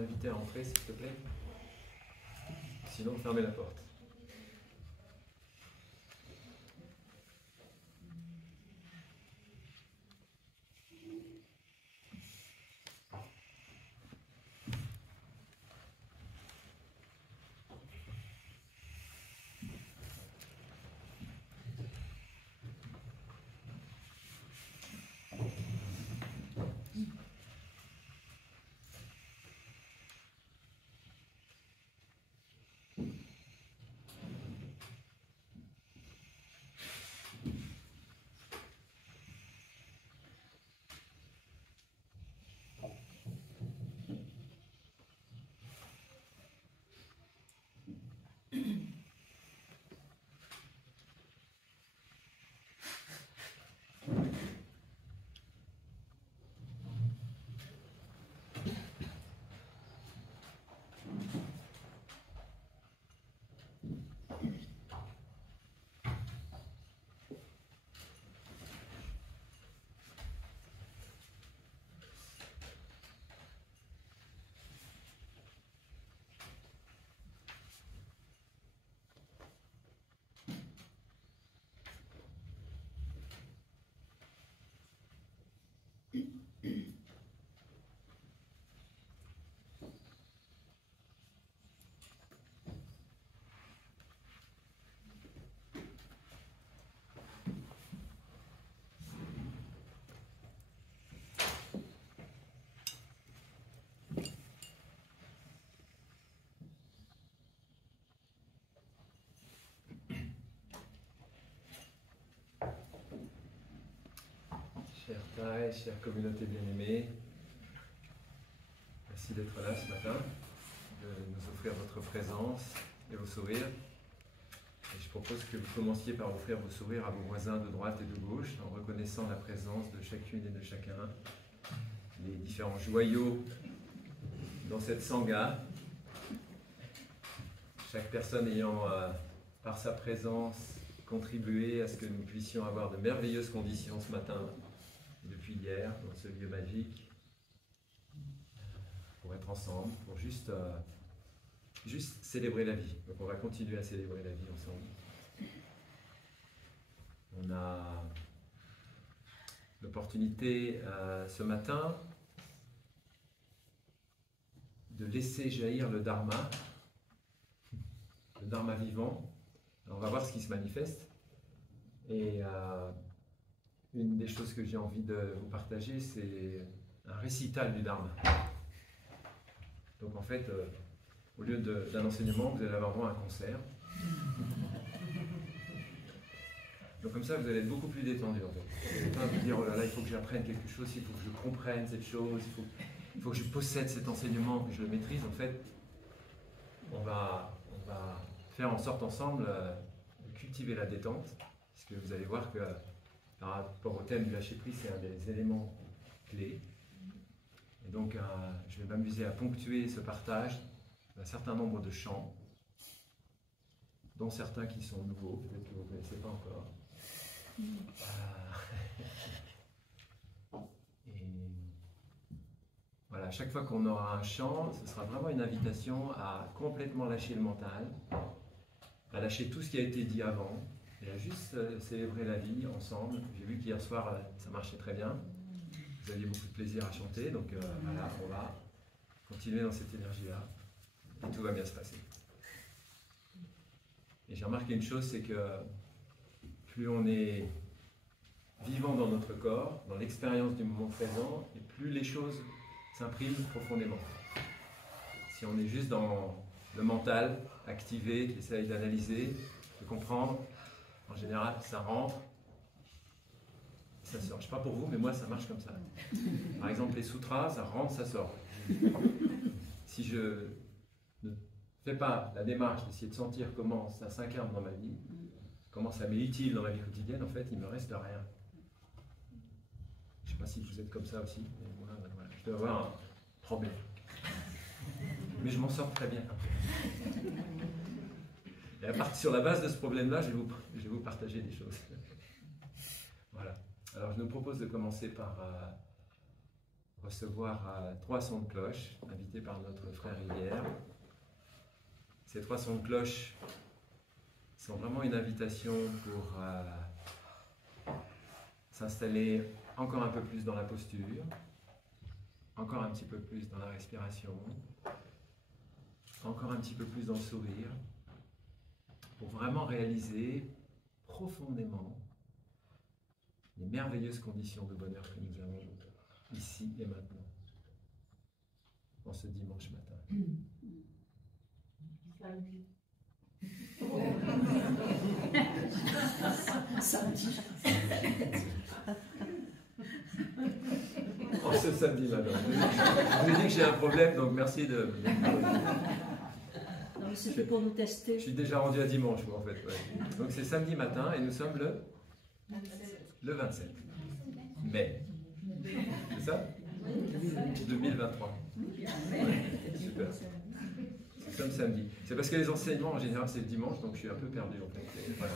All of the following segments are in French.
inviter à entrer, s'il te plaît. Sinon, fermez la porte. Chers Thai, chère communauté bien-aimée, merci d'être là ce matin, de nous offrir votre présence et vos sourires. Et je propose que vous commenciez par offrir vos sourires à vos voisins de droite et de gauche, en reconnaissant la présence de chacune et de chacun, les différents joyaux dans cette sangha, chaque personne ayant, par sa présence, contribué à ce que nous puissions avoir de merveilleuses conditions ce matin, depuis hier, dans ce lieu magique, pour être ensemble, pour juste célébrer la vie. Donc on va continuer à célébrer la vie ensemble. On a l'opportunité ce matin de laisser jaillir le Dharma vivant. Alors on va voir ce qui se manifeste. Et une des choses que j'ai envie de vous partager, c'est un récital du Dharma. Donc en fait, au lieu d'un enseignement, vous allez avoir droit à un concert. Donc comme ça, vous allez être beaucoup plus détendu en fait. Vous n'allez pas vous dire, oh là là, il faut que j'apprenne quelque chose, il faut que je comprenne cette chose, il faut que je possède cet enseignement, que je le maîtrise. En fait, on va faire en sorte ensemble de cultiver la détente, parce que vous allez voir que par rapport au thème du lâcher-prise, c'est un des éléments clés. Et donc, je vais m'amuser à ponctuer ce partage d'un certain nombre de chants, dont certains qui sont nouveaux, peut-être que vous ne connaissez pas encore. Et voilà, à chaque fois qu'on aura un chant, ce sera vraiment une invitation à complètement lâcher le mental, à lâcher tout ce qui a été dit avant, et à juste célébrer la vie ensemble. J'ai vu qu'hier soir, ça marchait très bien. Vous aviez beaucoup de plaisir à chanter, donc voilà, on va continuer dans cette énergie-là, et tout va bien se passer. Et j'ai remarqué une chose, c'est que plus on est vivant dans notre corps, dans l'expérience du moment présent, et plus les choses s'impriment profondément. Si on est juste dans le mental, activé, qui essaye d'analyser, de comprendre, en général, ça rentre, ça sort. Je ne sais pas pour vous, mais moi, ça marche comme ça. Par exemple, les sutras, ça rentre, ça sort. Si je ne fais pas la démarche d'essayer de sentir comment ça s'incarne dans ma vie, comment ça m'est utile dans ma vie quotidienne, en fait, il ne me reste rien. Je ne sais pas si vous êtes comme ça aussi, mais moi, voilà, je dois avoir un problème. Mais je m'en sors très bien. Et sur la base de ce problème-là, je vais vous partager des choses. Voilà. Alors, je nous propose de commencer par recevoir 3 sons de cloche, invités par notre frère hier. Ces 3 sons de cloche sont vraiment une invitation pour s'installer encore un peu plus dans la posture, encore un petit peu plus dans la respiration, encore un petit peu plus dans le sourire, pour vraiment réaliser profondément les merveilleuses conditions de bonheur que nous avons ici et maintenant, en ce dimanche matin. Oh, ce samedi matin. Je vous ai dit que j'ai un problème, donc merci de... Non, c'était pour nous tester. Je suis déjà rendu à dimanche, moi, en fait. Ouais. Donc c'est samedi matin et nous sommes le 27 mai. C'est ça 2023. Super. Nous sommes samedi. C'est parce que les enseignements, en général, c'est le dimanche, donc je suis un peu perdu, en fait. Et voilà,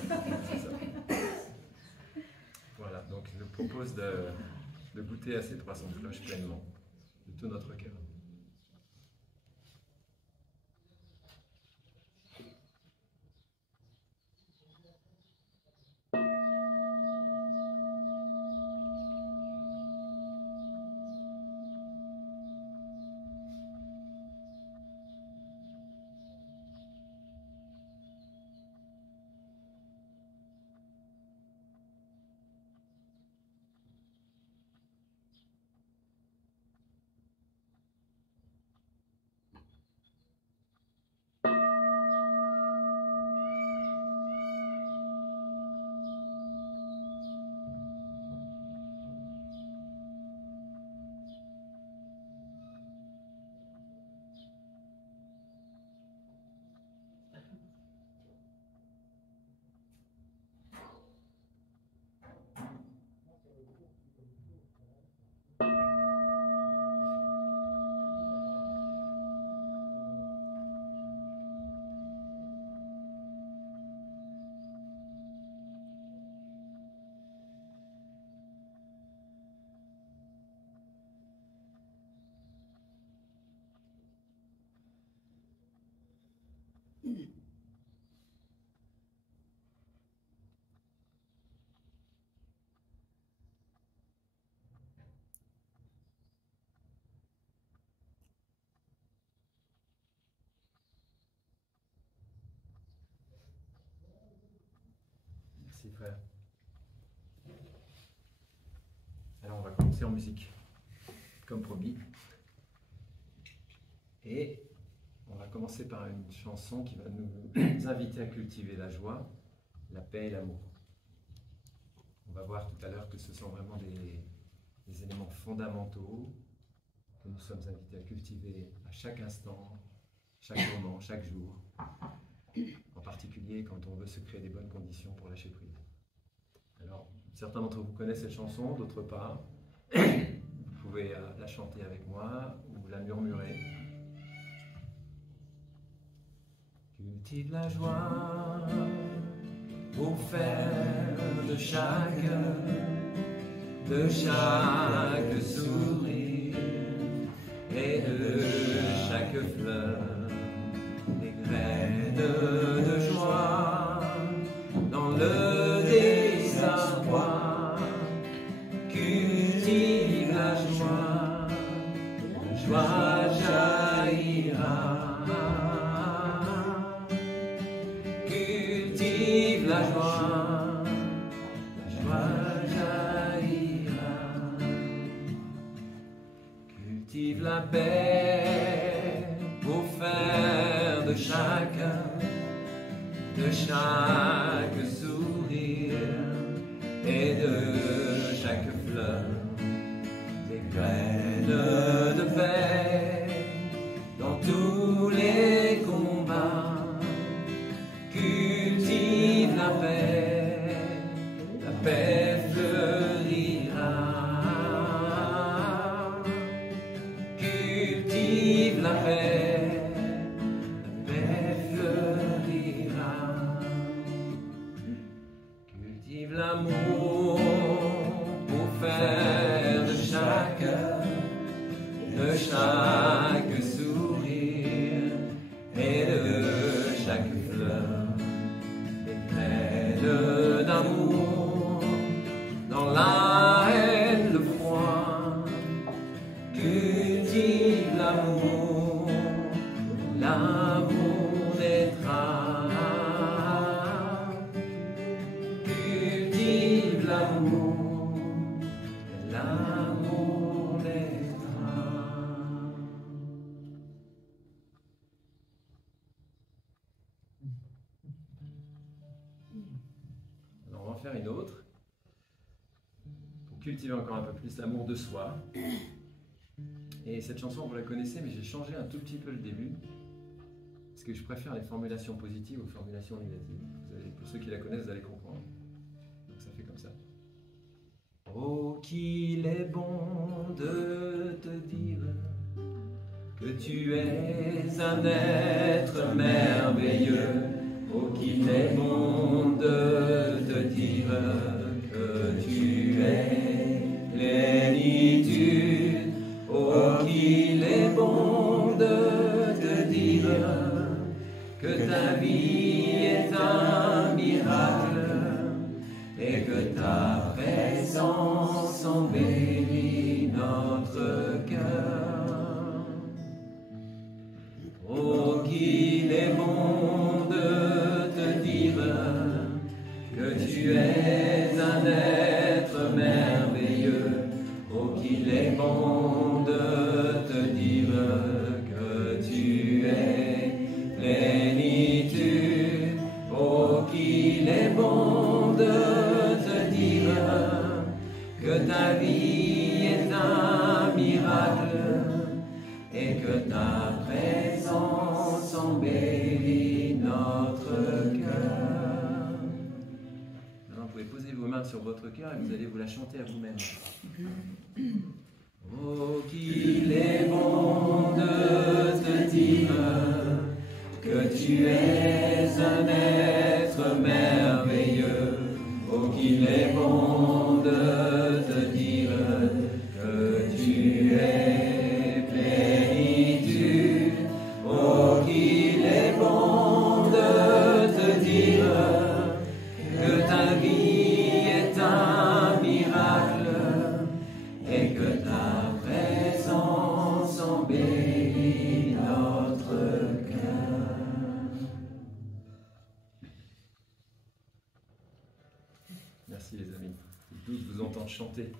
c'est ça. Voilà, donc je vous propose de goûter à ces 300 cloches pleinement, de tout notre cœur. Merci frère. Alors on va commencer en musique, comme promis. Et on va commencer par une chanson qui va nous inviter à cultiver la joie, la paix et l'amour. On va voir tout à l'heure que ce sont vraiment des éléments fondamentaux que nous sommes invités à cultiver à chaque instant, chaque moment, chaque jour. En particulier quand on veut se créer des bonnes conditions pour lâcher prise. Alors, certains d'entre vous connaissent cette chanson, d'autres pas. Vous pouvez la chanter avec moi ou la murmurer. Cultive la joie pour faire de chaque sourire et de chaque fleur des graines de joie dans le désarroi. Cultive la joie jaillira. Cultive la joie jaillira. Cultive la paix pour faire de chaque sourire et de chaque fleur des graines de paix dans tous les combats. Cultive la paix fleurira. Cultive la paix fleurira. Cultive l'amour pour faire de chaque faire une autre, pour cultiver encore un peu plus l'amour de soi. Et cette chanson, vous la connaissez, mais j'ai changé un tout petit peu le début, parce que je préfère les formulations positives aux formulations négatives. Pour ceux qui la connaissent, vous allez comprendre. Donc ça fait comme ça. Oh, qu'il est bon de te dire que tu es un être merveilleux. Oh, qu'il est bon de te dire que tu es plénitude. Oh, qu'il est bon de te dire que ta vie est un miracle et que ta présence embellit notre cœur. Oh, qu'il est bon de te dire que tu es un être merveilleux. Oh, qu'il est bon de te dire que tu es plénitude. Oh, qu'il est bon de te dire que ta vie est un miracle et que ta présence embellit notre cœur. Maintenant, vous pouvez poser vos mains sur votre cœur et vous allez vous la chanter à vous-même. Oh, qu'il est bon de te dire que tu es un être merveilleux. Oh, qu'il est bon de te dire que tu es plénitude. Oh, qu'il est bon de te dire que ta vie est un miracle et que ta présence embellit notre cœur. Merci les amis, c'est doux de vous entendre chanter.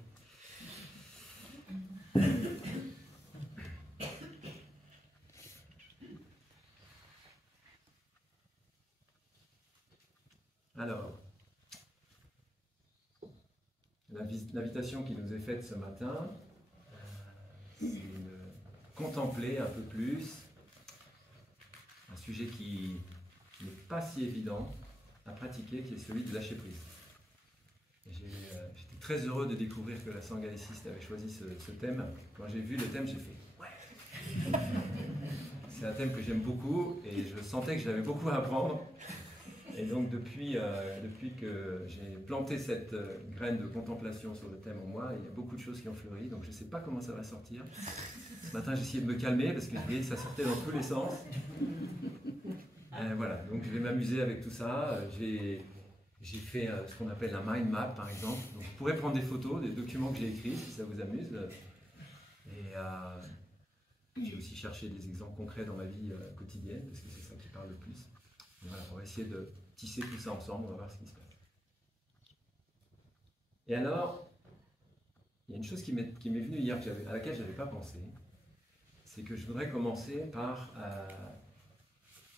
Alors, l'invitation qui nous est faite ce matin, c'est de contempler un peu plus un sujet qui n'est pas si évident à pratiquer, qui est celui de lâcher prise. J'étais très heureux de découvrir que la Sangaléciste avait choisi ce thème. Quand j'ai vu le thème, j'ai fait « ouais !» C'est un thème que j'aime beaucoup et je sentais que j'avais beaucoup à apprendre. Et donc depuis que j'ai planté cette graine de contemplation sur le thème en moi, il y a beaucoup de choses qui ont fleuri, donc je ne sais pas comment ça va sortir. Ce matin j'ai essayé de me calmer parce que je voyais que ça sortait dans tous les sens. Voilà, donc je vais m'amuser avec tout ça. J'ai fait ce qu'on appelle un mind map par exemple. Donc vous pourrez prendre des photos, des documents que j'ai écrits si ça vous amuse. Et j'ai aussi cherché des exemples concrets dans ma vie quotidienne parce que c'est ça qui parle le plus. Et voilà, on va essayer de tisser tout ça ensemble, on va voir ce qui se passe. Et alors, il y a une chose qui m'est venue hier, à laquelle je n'avais pas pensé, c'est que je voudrais commencer par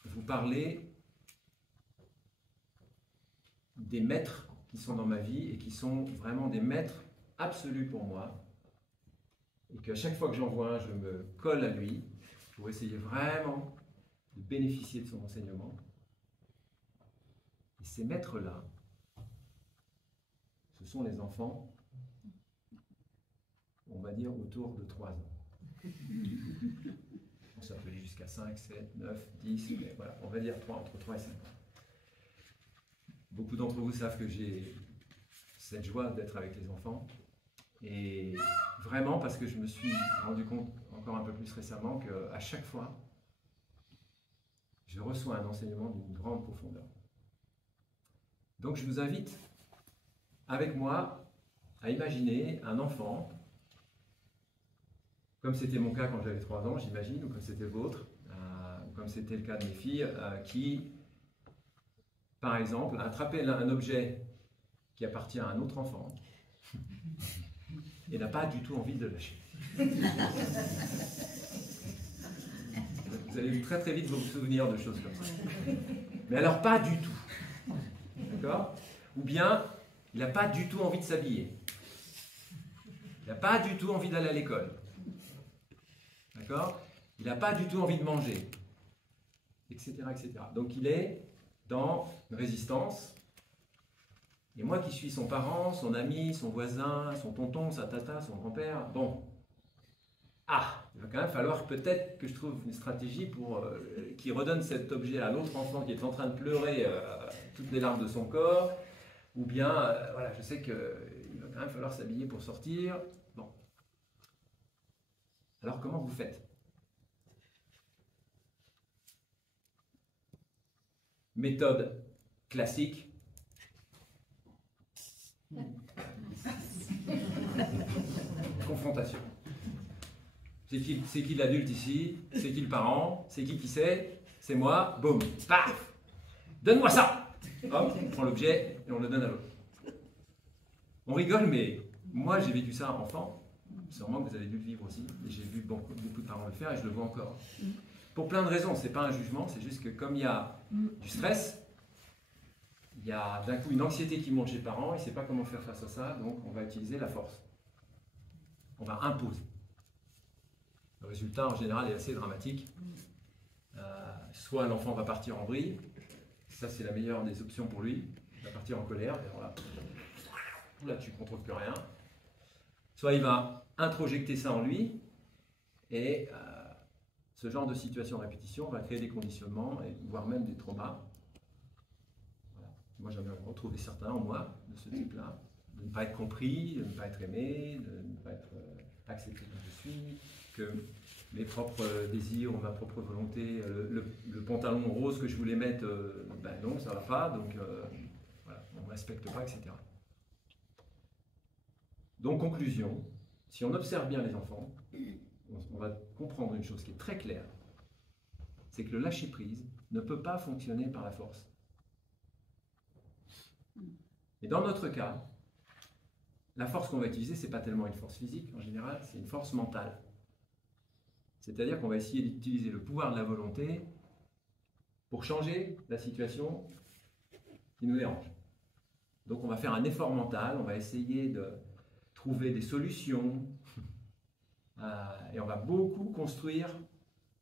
vous parler des maîtres qui sont dans ma vie et qui sont vraiment des maîtres absolus pour moi, et qu'à chaque fois que j'en vois un, je me colle à lui pour essayer vraiment de bénéficier de son enseignement. Et ces maîtres-là, ce sont les enfants, on va dire autour de 3 ans. Ça peut aller jusqu'à 5, 7, 9, 10, mais voilà, on va dire entre 3 et 5 ans. Beaucoup d'entre vous savent que j'ai cette joie d'être avec les enfants. Et vraiment parce que je me suis rendu compte encore un peu plus récemment qu'à chaque fois, je reçois un enseignement d'une grande profondeur. Donc je vous invite avec moi à imaginer un enfant, comme c'était mon cas quand j'avais 3 ans, j'imagine, ou comme c'était le vôtre, ou comme c'était le cas de mes filles, qui, par exemple, a attrapé un objet qui appartient à un autre enfant et n'a pas du tout envie de le lâcher. Vous allez très très vite vous souvenir de choses comme ça. Mais alors pas du tout. D'accord ? Ou bien il n'a pas du tout envie de s'habiller. Il n'a pas du tout envie d'aller à l'école. D'accord? Il n'a pas du tout envie de manger. Etc., etc. Donc il est dans une résistance. Et moi qui suis son parent, son ami, son voisin, son tonton, sa tata, son grand-père, bon. Ah, il va quand même falloir peut-être que je trouve une stratégie pour qui redonne cet objet à l'autre enfant qui est en train de pleurer toutes les larmes de son corps. Ou bien, voilà, je sais qu'il va quand même falloir s'habiller pour sortir. Bon. Alors comment vous faites? Méthode classique. Confrontation. C'est qui l'adulte ici? C'est qui le parent? C'est qui sait? C'est moi. Boum. Paf. Donne-moi ça. Hop, on prend l'objet et on le donne à l'autre. On rigole, mais moi j'ai vécu ça enfant. Sûrement que vous avez dû le vivre aussi. Et j'ai vu beaucoup de parents le faire et je le vois encore. Pour plein de raisons. C'est pas un jugement, c'est juste que comme il y a du stress, il y a d'un coup une anxiété qui monte chez les parents, ils ne savent pas comment faire face à ça, donc on va utiliser la force. On va imposer. Le résultat en général est assez dramatique. Soit l'enfant va partir en vrille, ça c'est la meilleure des options pour lui, il va partir en colère, et là tu ne contrôles plus rien. Soit il va introjecter ça en lui, et ce genre de situation de répétition va créer des conditionnements, voire même des traumas. Voilà. Moi j'en ai retrouvé certains en moi, de ce type-là, de ne pas être compris, de ne pas être aimé, de ne pas être accepté comme je suis, que mes propres désirs ou ma propre volonté, le pantalon rose que je voulais mettre, ben non, ça ne va pas, donc voilà, on ne me respecte pas, etc. Donc conclusion, si on observe bien les enfants, on va comprendre une chose qui est très claire, c'est que le lâcher-prise ne peut pas fonctionner par la force. Et dans notre cas, la force qu'on va utiliser, ce n'est pas tellement une force physique en général, c'est une force mentale. C'est-à-dire qu'on va essayer d'utiliser le pouvoir de la volonté pour changer la situation qui nous dérange. Donc on va faire un effort mental, on va essayer de trouver des solutions, et on va beaucoup construire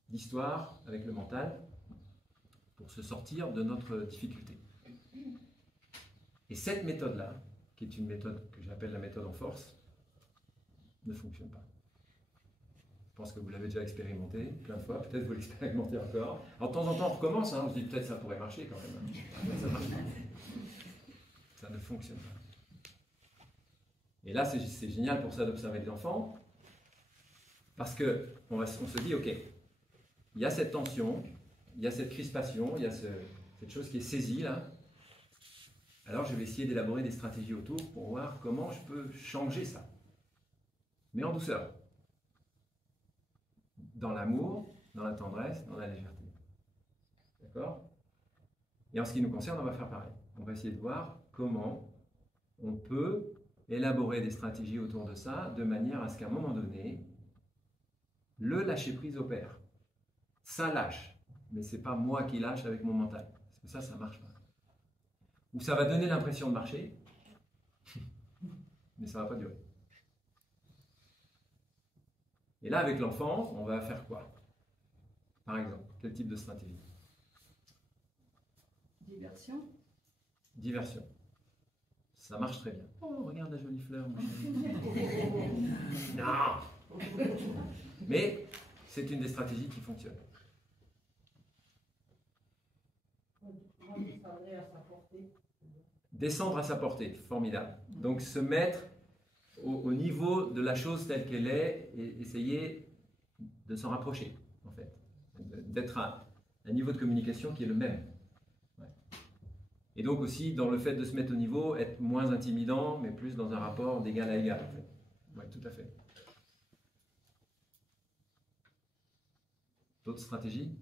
d'histoire avec le mental pour se sortir de notre difficulté. Et cette méthode-là, qui est une méthode que j'appelle la méthode en force, ne fonctionne pas. Je pense que vous l'avez déjà expérimenté plein de fois, peut-être vous l'expérimentez encore. Alors de temps en temps on recommence, on se dit peut-être ça pourrait marcher quand même. Ça marche pas. Ça ne fonctionne pas. Et là c'est génial pour ça d'observer les enfants, parce qu'on se dit ok, il y a cette tension, il y a cette crispation, il y a cette chose qui est saisie là. Alors je vais essayer d'élaborer des stratégies autour pour voir comment je peux changer ça. Mais en douceur. Dans l'amour, dans la tendresse, dans la légèreté. D'accord? Et en ce qui nous concerne, on va faire pareil. On va essayer de voir comment on peut élaborer des stratégies autour de ça, de manière à ce qu'à un moment donné, le lâcher-prise opère. Ça lâche, mais ce n'est pas moi qui lâche avec mon mental. Parce que ça ne marche pas. Ou ça va donner l'impression de marcher, mais ça ne va pas durer. Et là, avec l'enfant, on va faire quoi? Par exemple, quel type de stratégie? Diversion. Diversion. Ça marche très bien. Oh, regarde la jolie fleur. Non! Mais c'est une des stratégies qui fonctionne. Descendre à sa portée, formidable. Donc se mettre au niveau de la chose telle qu'elle est et essayer de s'en rapprocher, en fait. D'être à un niveau de communication qui est le même. Ouais. Et donc aussi, dans le fait de se mettre au niveau, être moins intimidant, mais plus dans un rapport d'égal à égal, en fait. Oui, tout à fait. D'autres stratégies?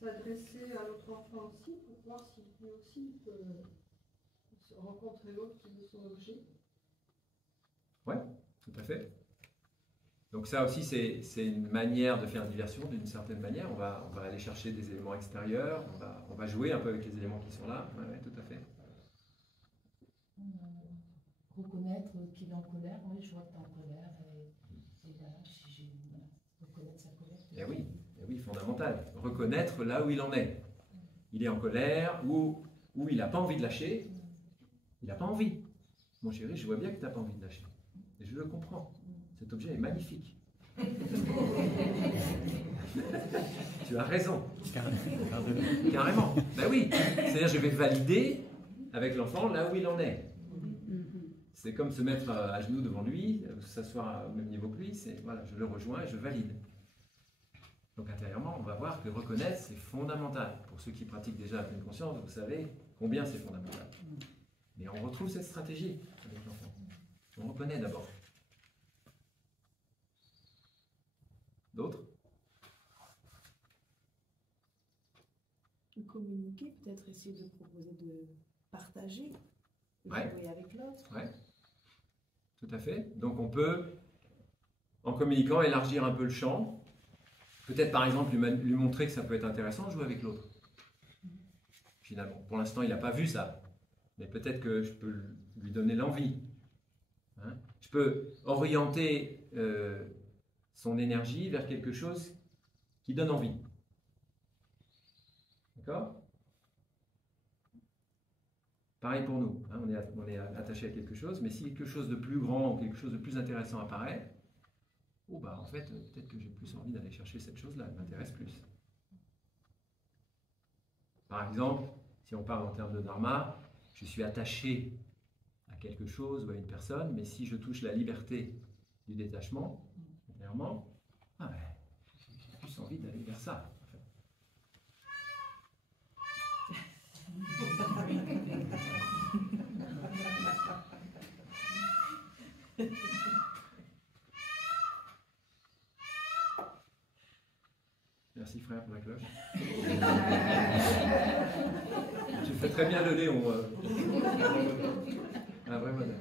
S'adresser à notre enfant aussi, pour voir si lui aussi peut rencontrer l'autre qui veut son objet. Oui, tout à fait. Donc ça aussi, c'est une manière de faire diversion, d'une certaine manière. On va aller chercher des éléments extérieurs, on va jouer un peu avec les éléments qui sont là. Oui, tout à fait. reconnaître qu'il est en colère. Oui, je vois que tu es en colère. Et voilà, reconnaître sa colère. Et oui, fondamental. Reconnaître là où il en est. Il est en colère ou il n'a pas envie de lâcher. Il n'a pas envie. Mon chéri, je vois bien que tu n'as pas envie de lâcher. Et je le comprends. Cet objet est magnifique. Tu as raison. Carrément. Ben oui. C'est-à-dire, je vais valider avec l'enfant là où il en est. C'est comme se mettre à genoux devant lui, s'asseoir au même niveau que lui. Voilà, je le rejoins et je valide. Donc intérieurement, on va voir que reconnaître, c'est fondamental. Pour ceux qui pratiquent déjà la pleine conscience, vous savez combien c'est fondamental. Mais on retrouve cette stratégie avec l'enfant. On reconnaît d'abord. D'autres? Communiquer, peut-être essayer de proposer de partager, de jouer avec l'autre. Oui, tout à fait. Donc on peut, en communiquant, élargir un peu le champ. Peut-être par exemple lui montrer que ça peut être intéressant de jouer avec l'autre. Finalement, pour l'instant il n'a pas vu ça, mais peut-être que je peux lui donner l'envie. Hein? Je peux orienter son énergie vers quelque chose qui donne envie. D'accord? Pareil pour nous, hein? On est attaché à quelque chose, mais si quelque chose de plus grand ou quelque chose de plus intéressant apparaît, oh bah en fait, peut-être que j'ai plus envie d'aller chercher cette chose-là, elle m'intéresse plus. Par exemple, si on parle en termes de dharma, je suis attaché à quelque chose ou à une personne, mais si je touche la liberté du détachement, clairement, j'ai plus envie d'aller vers ça. Merci frère pour la cloche. Tu fais très bien le Léon. Un vrai modèle.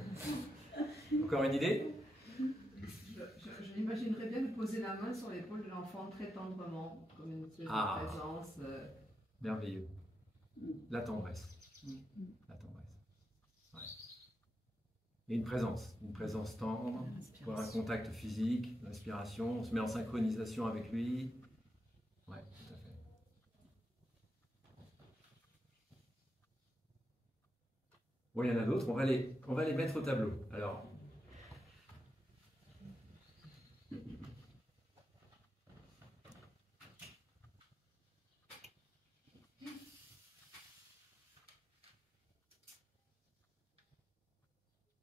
Encore une idée? Je l'imaginerais bien de poser la main sur l'épaule de l'enfant très tendrement, comme une espèce de présence. Merveilleux. La tendresse. La tendresse. Ouais. Et une présence tendre, pour un contact physique, respiration, on se met en synchronisation avec lui. Oui, tout à fait. Bon, il y en a d'autres, on va les mettre au tableau. Alors,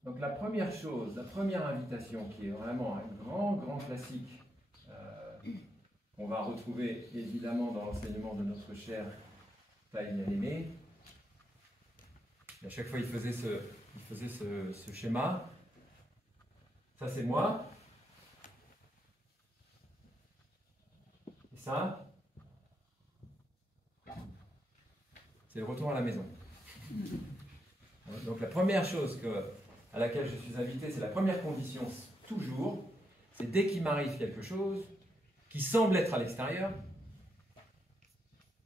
donc la première chose, la première invitation qui est vraiment un grand classique qu'on va retrouver évidemment dans l'enseignement de notre cher Taï Bien-Aimé. À chaque fois il faisait ce schéma. Ça c'est moi. Et ça, c'est le retour à la maison. Donc la première chose à laquelle je suis invité, c'est la première condition, toujours, c'est dès qu'il m'arrive quelque chose qui semble être à l'extérieur,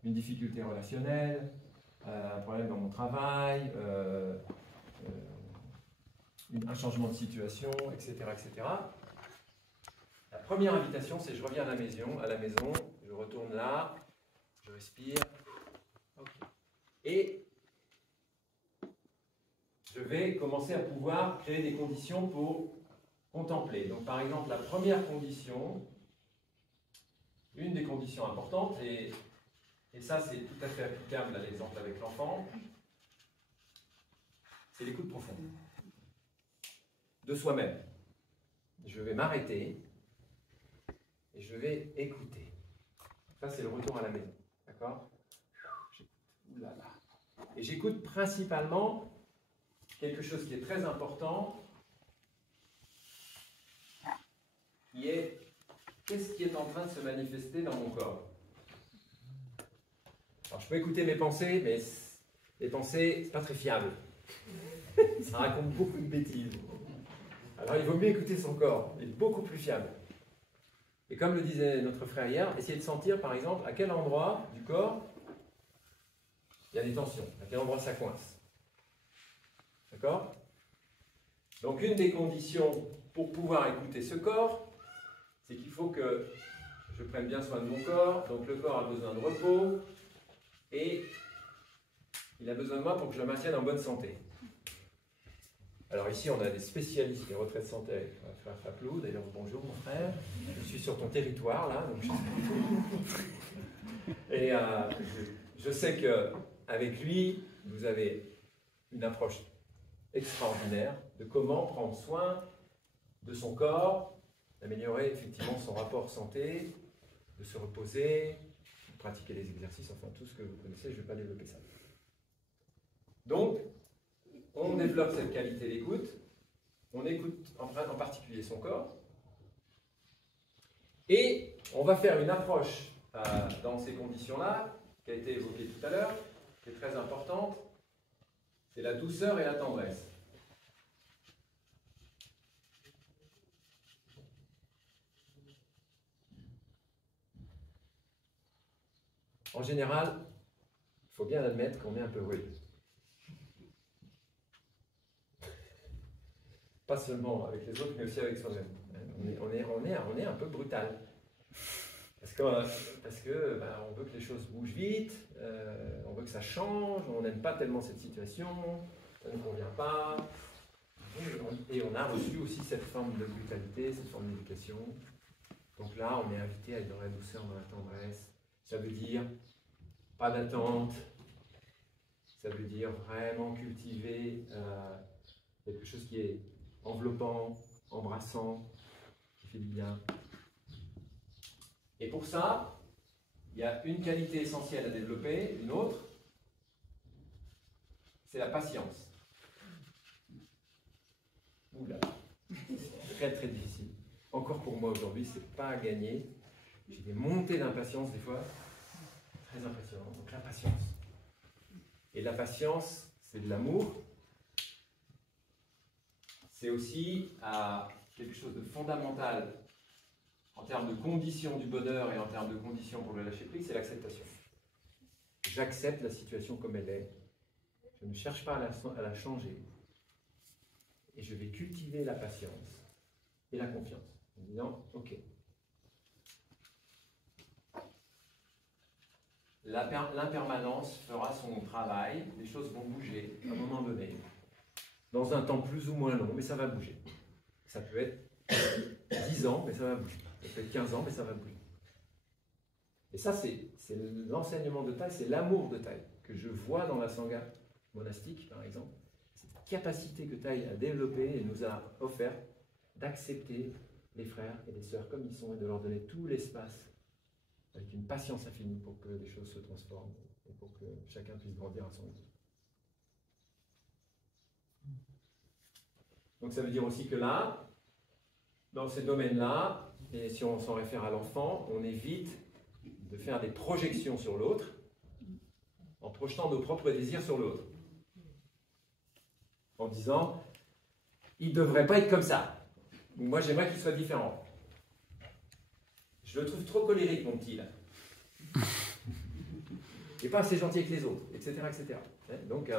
une difficulté relationnelle, un problème dans mon travail, un changement de situation, etc., etc. La première invitation, c'est je reviens à la maison, je retourne là, je respire, okay. Et je vais commencer à pouvoir créer des conditions pour contempler. Donc par exemple, la première condition, une des conditions importantes, et ça c'est tout à fait applicable à l'exemple avec l'enfant, c'est l'écoute profonde de soi-même. Je vais m'arrêter et je vais écouter. Ça c'est le retour à la maison. D'accord? Et j'écoute principalement quelque chose qui est très important, qui est qu'est-ce qui est en train de se manifester dans mon corps. Alors je peux écouter mes pensées, mais les pensées, c'est pas très fiable. Ça raconte beaucoup de bêtises. Alors il vaut mieux écouter son corps, il est beaucoup plus fiable. Et comme le disait notre frère hier, essayez de sentir par exemple à quel endroit du corps il y a des tensions, à quel endroit ça coince. D'accord? Donc une des conditions pour pouvoir écouter ce corps, c'est qu'il faut que je prenne bien soin de mon corps. Donc le corps a besoin de repos et il a besoin de moi pour que je le maintienne en bonne santé. Alors ici, on a des spécialistes des retraites santé avec mon frère Faplou. D'ailleurs, bonjour mon frère. Je suis sur ton territoire là. Donc et je sais qu'avec lui, vous avez une approche extraordinaire de comment prendre soin de son corps, d'améliorer effectivement son rapport santé, de se reposer, de pratiquer les exercices, enfin tout ce que vous connaissez, je ne vais pas développer ça. Donc, on développe cette qualité d'écoute, on écoute en particulier son corps, et on va faire une approche dans ces conditions-là, qui a été évoquée tout à l'heure, qui est très importante, c'est la douceur et la tendresse. En général, il faut bien admettre qu'on est un peu rude. Pas seulement avec les autres, mais aussi avec soi-même. On est un peu brutal. Parce que on veut que les choses bougent vite, on veut que ça change, on n'aime pas tellement cette situation, ça ne convient pas. Et on a reçu aussi cette forme de brutalité, cette forme d'éducation. Donc là, on est invité à être dans la douceur, dans la tendresse. Ça veut dire pas d'attente, ça veut dire vraiment cultiver quelque chose qui est enveloppant, embrassant, qui fait du bien. Et pour ça, il y a une qualité essentielle à développer, une autre, c'est la patience. Oula, très très difficile. Encore pour moi aujourd'hui, c'est pas à gagner. J'ai des montées d'impatience des fois, très impressionnant. Donc la patience. Et la patience, c'est de l'amour. C'est aussi quelque chose de fondamental en termes de conditions du bonheur et en termes de conditions pour le lâcher prise, c'est l'acceptation. J'accepte la situation comme elle est. Je ne cherche pas à la changer. Et je vais cultiver la patience et la confiance en disant, ok, l'impermanence fera son travail, les choses vont bouger à un moment donné, dans un temps plus ou moins long, mais ça va bouger. Ça peut être 10 ans, mais ça va bouger. Ça peut être 15 ans, mais ça va bouger. Et ça, c'est l'enseignement de taille, c'est l'amour de taille, que je vois dans la sangha monastique, par exemple. Cette capacité que Taille a développée et nous a offert d'accepter les frères et les sœurs comme ils sont et de leur donner tout l'espace avec une patience infinie pour que les choses se transforment et pour que chacun puisse grandir à son rythme. Donc ça veut dire aussi que là, dans ces domaines-là, et si on s'en réfère à l'enfant, on évite de faire des projections sur l'autre en projetant nos propres désirs sur l'autre. En disant, il ne devrait pas être comme ça. Ou moi, j'aimerais qu'il soit différent. Je le trouve trop colérique, mon petit, là. Il n'est pas assez gentil avec les autres, etc. etc. Donc,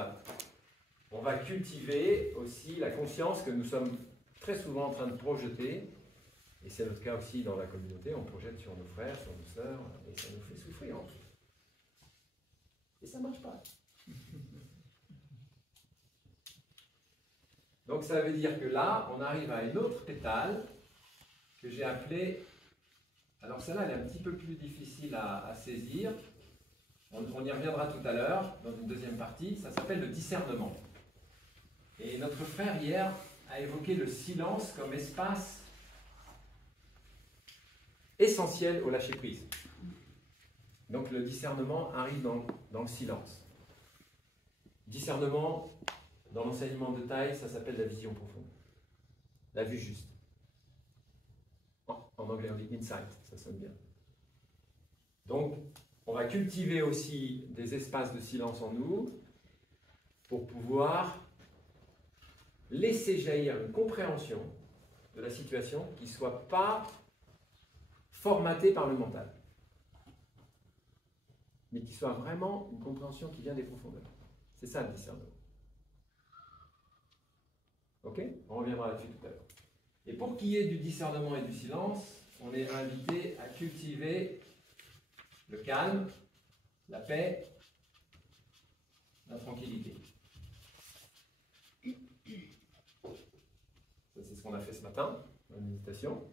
on va cultiver aussi la conscience que nous sommes très souvent en train de projeter, et c'est notre cas aussi dans la communauté, on projette sur nos frères, sur nos sœurs, et ça nous fait souffrir. Et ça ne marche pas. Donc ça veut dire que là, on arrive à une autre pétale que j'ai appelée, alors celle-là elle est un petit peu plus difficile à saisir, on y reviendra tout à l'heure dans une deuxième partie, ça s'appelle le discernement. Et notre frère hier a évoqué le silence comme espace essentiel au lâcher-prise. Donc le discernement arrive dans le silence. Discernement, dans l'enseignement de Taille, ça s'appelle la vision profonde. La vue juste. En anglais, on dit insight, ça sonne bien. Donc, on va cultiver aussi des espaces de silence en nous pour pouvoir laisser jaillir une compréhension de la situation qui ne soit pas formatée par le mental, mais qui soit vraiment une compréhension qui vient des profondeurs. C'est ça le discernement. Ok? On reviendra là-dessus tout à l'heure. Et pour qu'il y ait du discernement et du silence, on est invité à cultiver le calme, la paix, la tranquillité. Ça, c'est ce qu'on a fait ce matin, dans la méditation.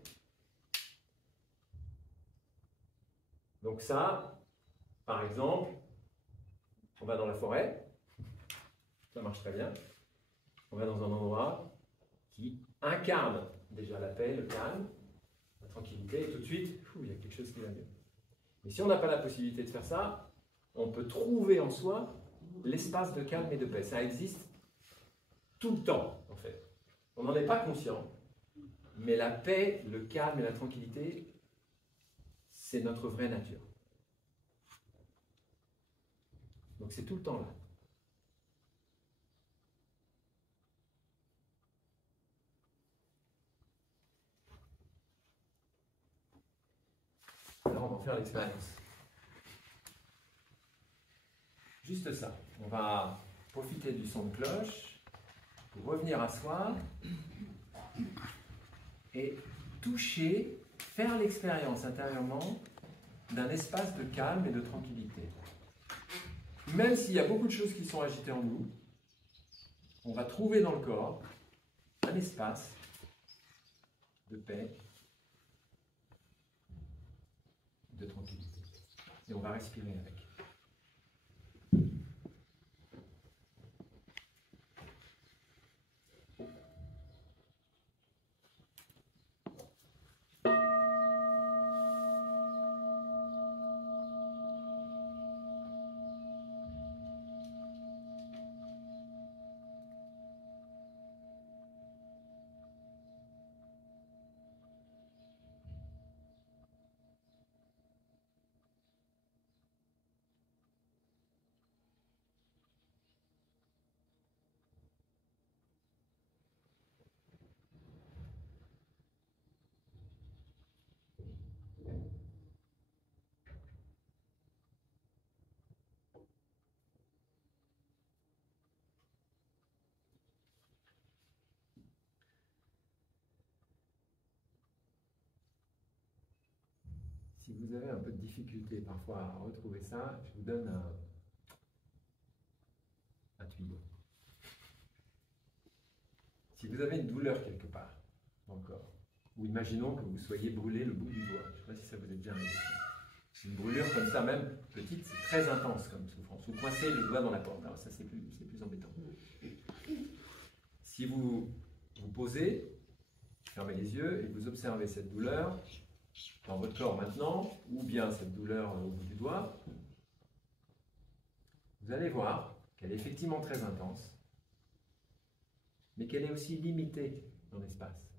Donc ça, par exemple, on va dans la forêt, ça marche très bien. On va dans un endroit qui incarne déjà la paix, le calme, la tranquillité, et tout de suite, il y a quelque chose qui va mieux. Mais si on n'a pas la possibilité de faire ça, on peut trouver en soi l'espace de calme et de paix. Ça existe tout le temps, en fait. On n'en est pas conscient, mais la paix, le calme et la tranquillité, c'est notre vraie nature. Donc c'est tout le temps là. Alors on va faire l'expérience. Juste ça. On va profiter du son de cloche pour revenir à soi et toucher, faire l'expérience intérieurement d'un espace de calme et de tranquillité. Même s'il y a beaucoup de choses qui sont agitées en nous, on va trouver dans le corps un espace de paix, de tranquillité. Et on va respirer avec. Si vous avez un peu de difficulté parfois à retrouver ça, je vous donne un tuyau. Si vous avez une douleur quelque part dans le corps, ou imaginons que vous soyez brûlé le bout du doigt, je ne sais pas si ça vous est déjà arrivé. Une brûlure comme ça, même petite, c'est très intense comme souffrance. Vous coincez le doigt dans la porte, alors ça c'est plus embêtant. Si vous vous posez, fermez les yeux et vous observez cette douleur dans votre corps maintenant, ou bien cette douleur au bout du doigt, vous allez voir qu'elle est effectivement très intense, mais qu'elle est aussi limitée dans l'espace.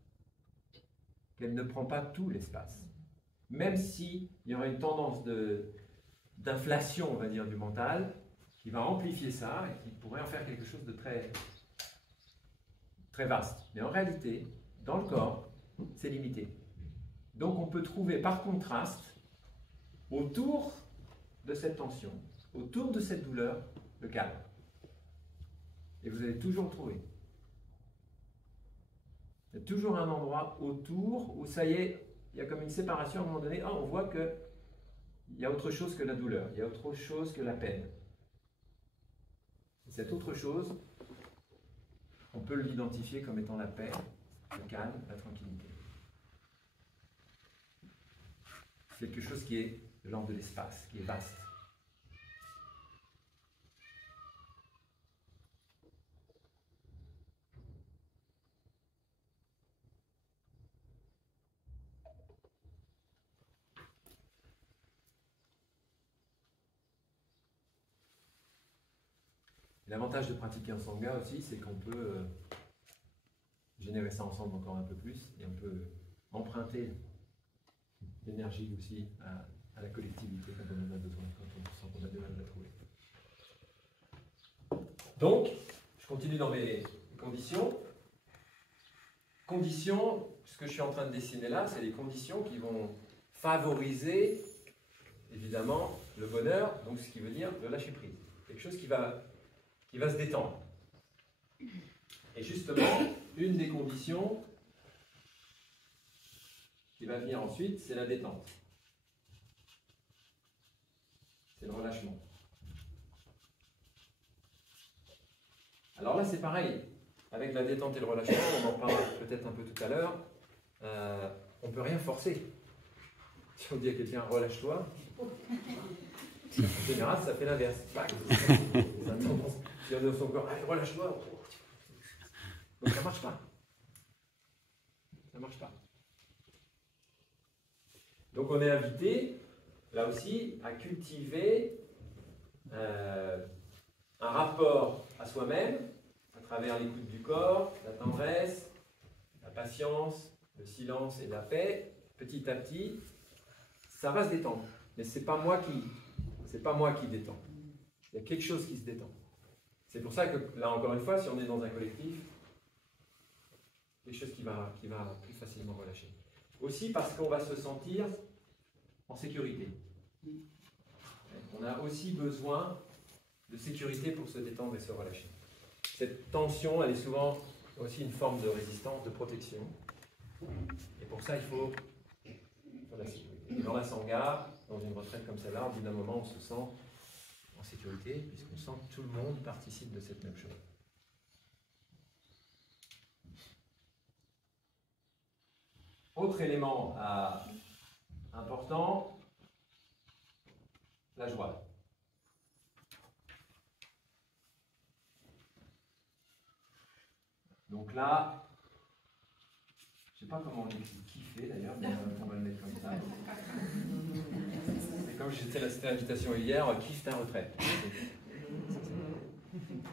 Qu'elle ne prend pas tout l'espace. Même s'il y aurait une tendance d'inflation, on va dire, du mental, qui va amplifier ça et qui pourrait en faire quelque chose de très, très vaste. Mais en réalité, dans le corps, c'est limité. Donc on peut trouver par contraste, autour de cette tension, autour de cette douleur, le calme. Et vous allez toujours le trouver. Il y a toujours un endroit autour où ça y est, il y a comme une séparation à un moment donné. On voit qu'il y a autre chose que la douleur, il y a autre chose que la peine. Et cette autre chose, on peut l'identifier comme étant la paix, le calme, la tranquillité. C'est quelque chose qui est de l'ordre de l'espace, qui est vaste. L'avantage de pratiquer en Sangha aussi, c'est qu'on peut générer ça ensemble encore un peu plus et on peut emprunter l'énergie aussi à la collectivité quand on en a besoin, quand on sent qu'on a du mal à la trouver. Donc, je continue dans mes conditions. Conditions, ce que je suis en train de dessiner là, c'est les conditions qui vont favoriser, évidemment, le bonheur, donc ce qui veut dire le lâcher prise. Quelque chose qui va se détendre. Et justement, une des conditions qui va venir ensuite, c'est la détente. C'est le relâchement. Alors là, c'est pareil. Avec la détente et le relâchement, on en parlera peut-être un peu tout à l'heure, on ne peut rien forcer. Si on dit à quelqu'un relâche-toi, en général, ça fait l'inverse. Si on dit à son corps, allez, relâche-toi, donc ça ne marche pas. Ça ne marche pas. Donc on est invité, là aussi, à cultiver un rapport à soi-même, à travers l'écoute du corps, la tendresse, la patience, le silence et la paix. Petit à petit, ça va se détendre. Mais ce n'est pas moi qui détends. Il y a quelque chose qui se détend. C'est pour ça que, là encore une fois, si on est dans un collectif, quelque chose qui va plus facilement relâcher. Aussi parce qu'on va se sentir en sécurité. On a aussi besoin de sécurité pour se détendre et se relâcher. Cette tension, elle est souvent aussi une forme de résistance, de protection. Et pour ça, il faut la sécurité. Et dans la sangha, dans une retraite comme celle-là, au bout d'un moment, on se sent en sécurité, puisqu'on sent que tout le monde participe de cette même chose. Autre élément important, la joie. Donc là, je ne sais pas comment on dit kiffer d'ailleurs, mais on va le mettre comme ça. C'est comme j'étais à cette invitation hier, kiffe ta retraite.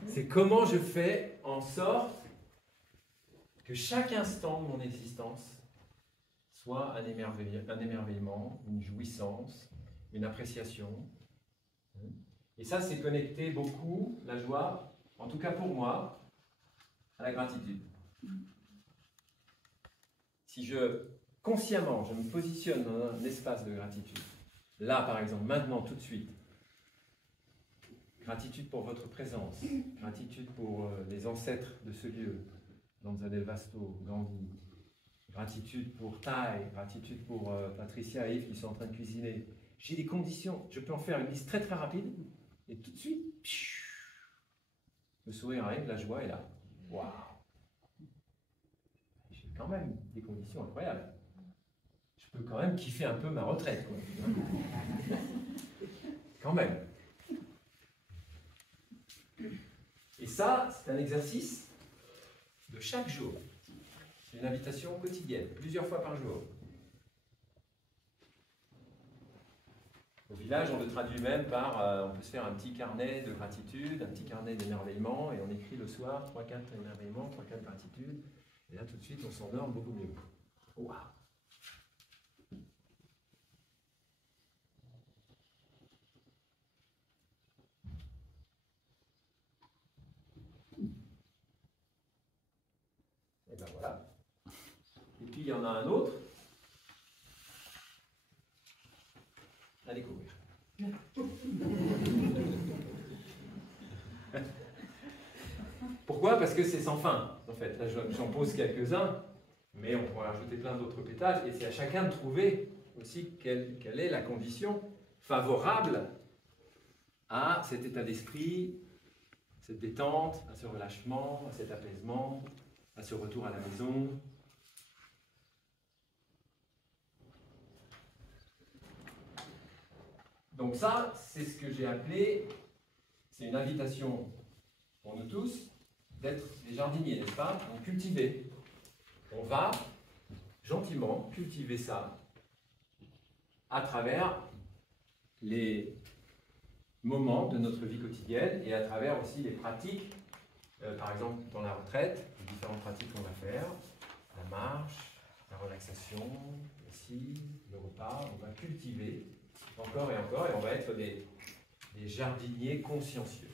C'est comment je fais en sorte que chaque instant de mon existence soit un émerveillement, une jouissance, une appréciation. Et ça, c'est connecté beaucoup, la joie, en tout cas pour moi, à la gratitude. Si consciemment, je me positionne dans un espace de gratitude, là par exemple, maintenant, tout de suite, gratitude pour votre présence, gratitude pour les ancêtres de ce lieu, Danzadel Vasto, Gandhi, gratitude pour Thaï, gratitude pour Patricia et Yves qui sont en train de cuisiner. J'ai des conditions, je peux en faire une liste très très rapide, et tout de suite, le sourire arrive, la joie est là. Waouh! J'ai quand même des conditions incroyables. Je peux quand même kiffer un peu ma retraite, quoi. Quand même. Et ça, c'est un exercice de chaque jour. C'est une invitation quotidienne, plusieurs fois par jour. Au village, on le traduit même par, on peut se faire un petit carnet de gratitude, un petit carnet d'émerveillement, et on écrit le soir 3-4 émerveillements, 3-4 gratitudes, et là tout de suite on s'endort beaucoup mieux. Waouh! Et ben voilà. Et puis il y en a un autre à découvrir. Pourquoi? Parce que c'est sans fin, en fait. Là, j'en pose quelques-uns, mais on pourrait rajouter plein d'autres pétages, et c'est à chacun de trouver aussi quelle est la condition favorable à cet état d'esprit, cette détente, à ce relâchement, à cet apaisement, à ce retour à la maison. Donc ça, c'est ce que j'ai appelé, c'est une invitation pour nous tous, d'être des jardiniers, n'est-ce pas? Donc cultiver. On va gentiment cultiver ça à travers les moments de notre vie quotidienne et à travers aussi les pratiques, par exemple dans la retraite, les différentes pratiques qu'on va faire, la marche, la relaxation, aussi, le repas, on va cultiver encore et encore, et on va être des jardiniers consciencieux.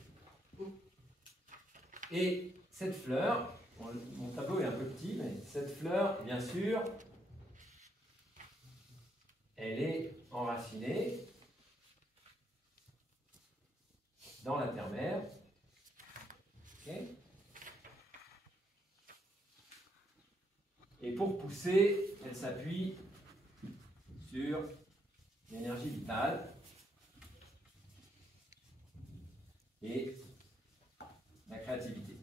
Et cette fleur, mon tableau est un peu petit, mais cette fleur, bien sûr, elle est enracinée dans la terre-mère. Okay. pousser, elle s'appuie sur l'énergie vitale et la créativité.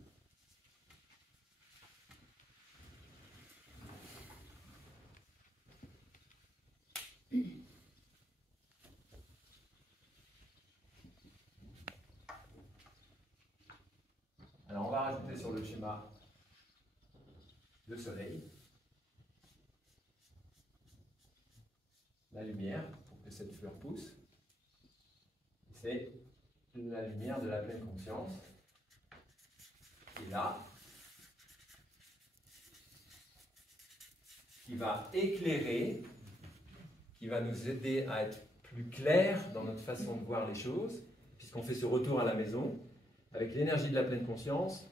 Alors on va rajouter sur le schéma le soleil, la lumière pour que cette fleur pousse. C'est la lumière de la pleine conscience. Et là, qui va éclairer, qui va nous aider à être plus clairs dans notre façon de voir les choses, puisqu'on fait ce retour à la maison, avec l'énergie de la pleine conscience.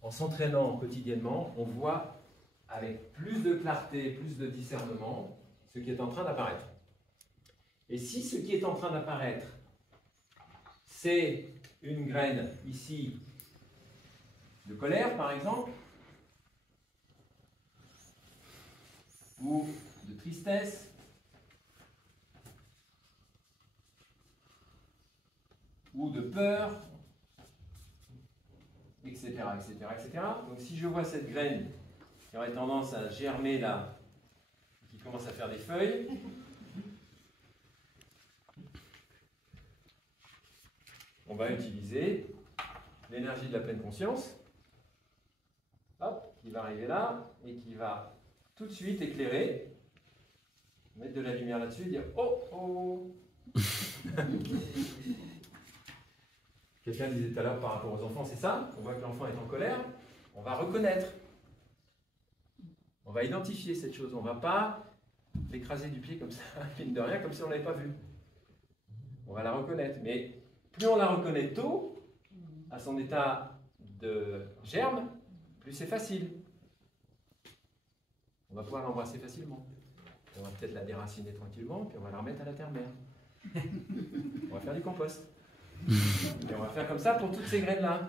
En s'entraînant quotidiennement, on voit avec plus de clarté, plus de discernement, ce qui est en train d'apparaître. Et si ce qui est en train d'apparaître, c'est une graine ici de colère, par exemple, ou de tristesse, ou de peur, etc., etc., etc. Donc si je vois cette graine qui aurait tendance à germer là, qui commence à faire des feuilles, on va utiliser l'énergie de la pleine conscience, hop, qui va arriver là, et qui va tout de suite éclairer, mettre de la lumière là-dessus et dire « Oh, oh !» Quelqu'un disait tout à l'heure par rapport aux enfants, c'est ça, on voit que l'enfant est en colère, on va reconnaître, on va identifier cette chose, on ne va pas l'écraser du pied comme ça, mine de rien, comme si on ne l'avait pas vu. On va la reconnaître, mais plus on la reconnaît tôt, à son état de germe, plus c'est facile. On va pouvoir l'embrasser facilement. On va peut-être la déraciner tranquillement, puis on va la remettre à la terre-mère. On va faire du compost. Et on va faire comme ça pour toutes ces graines-là.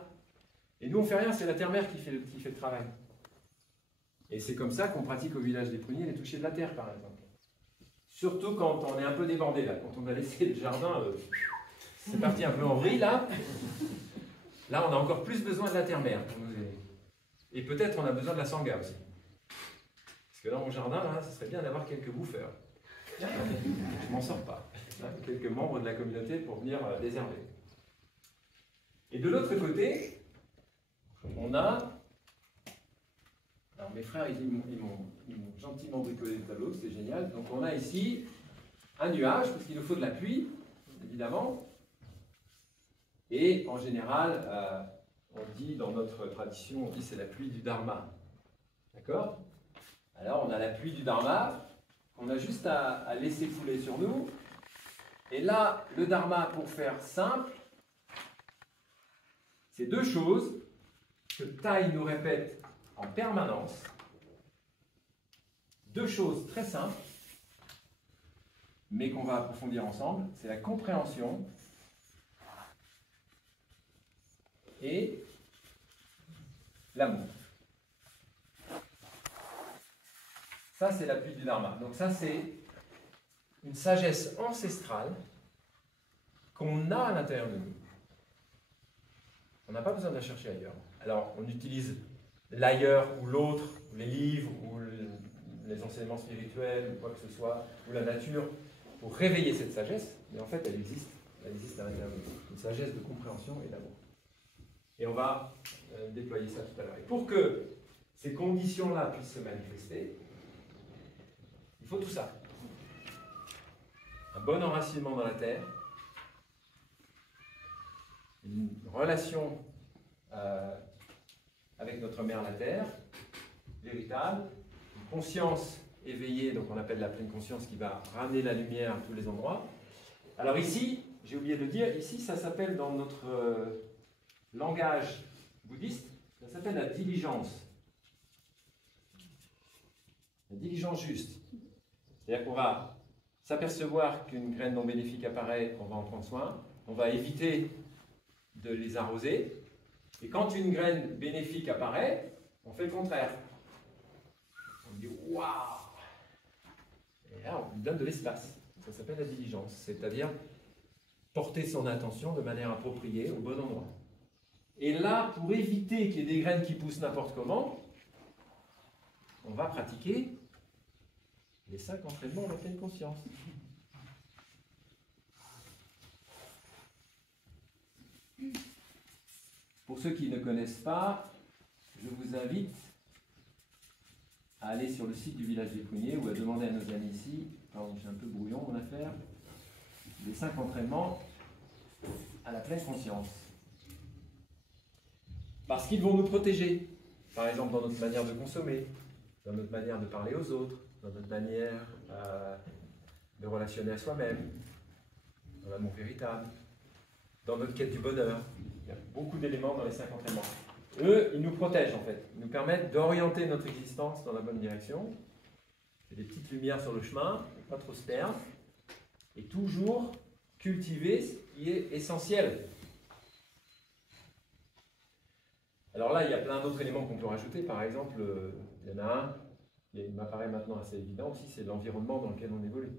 Et nous, on ne fait rien, c'est la terre-mère qui fait le travail. Et c'est comme ça qu'on pratique au village des pruniers les touchés de la terre, par exemple. Surtout quand on est un peu débordé, là, quand on a laissé le jardin, c'est parti un peu en vrille, là. Là, on a encore plus besoin de la terre-mère pour nous aider. Et peut-être on a besoin de la sangha aussi. Parce que dans mon jardin, là, ce serait bien d'avoir quelques bouffeurs. Je ne m'en sors pas. Quelques membres de la communauté pour venir désherber. Et de l'autre côté, on a... Alors mes frères, ils m'ont gentiment bricolé le tableau, c'est génial. Donc on a ici un nuage, parce qu'il nous faut de la pluie, évidemment. Et en général, on dit dans notre tradition, on dit c'est la pluie du Dharma. D'accord? Alors on a la pluie du Dharma, qu'on a juste à laisser couler sur nous. Et là, le Dharma, pour faire simple, c'est deux choses que Tai nous répète en permanence. Deux choses très simples, mais qu'on va approfondir ensemble. C'est la compréhension et l'amour. Ça, c'est la pluie du Dharma. Donc ça, c'est une sagesse ancestrale qu'on a à l'intérieur de nous. On n'a pas besoin de la chercher ailleurs. Alors, on utilise l'ailleurs ou l'autre, les livres ou les enseignements spirituels ou quoi que ce soit, ou la nature, pour réveiller cette sagesse, mais en fait, elle existe à l'intérieur de nous. Une sagesse de compréhension et d'amour. Et on va déployer ça tout à l'heure. Et pour que ces conditions-là puissent se manifester, il faut tout ça. Un bon enracinement dans la terre, une relation avec notre mère la terre, véritable, une conscience éveillée, donc on appelle la pleine conscience, qui va ramener la lumière à tous les endroits. Alors ici, j'ai oublié de le dire, ici ça s'appelle dans notre langage bouddhiste, ça s'appelle la diligence. La diligence juste. C'est-à-dire qu'on va s'apercevoir qu'une graine non bénéfique apparaît, on va en prendre soin, on va éviter de les arroser, et quand une graine bénéfique apparaît, on fait le contraire. dit waouh! Et là, on lui donne de l'espace. Ça s'appelle la diligence, c'est-à-dire porter son attention de manière appropriée au bon endroit. Et là, pour éviter qu'il y ait des graines qui poussent n'importe comment, on va pratiquer les 5 entraînements de la pleine conscience. Pour ceux qui ne connaissent pas, je vous invite à aller sur le site du village des Pruniers ou à demander à nos amis ici, pardon, j'ai un peu brouillon mon affaire, les 5 entraînements à la pleine conscience. Parce qu'ils vont nous protéger, par exemple dans notre manière de consommer, dans notre manière de parler aux autres, dans notre manière de relationner à soi-même, dans l'amour véritable, dans notre quête du bonheur. Il y a beaucoup d'éléments dans les 5 entraînements. Eux, ils nous protègent en fait. Ils nous permettent d'orienter notre existence dans la bonne direction. C'est des petites lumières sur le chemin, pas trop se perdre. Et toujours cultiver ce qui est essentiel. Alors là, il y a plein d'autres éléments qu'on peut rajouter. Par exemple, il y en a un, il m'apparaît maintenant assez évident aussi, c'est l'environnement dans lequel on évolue.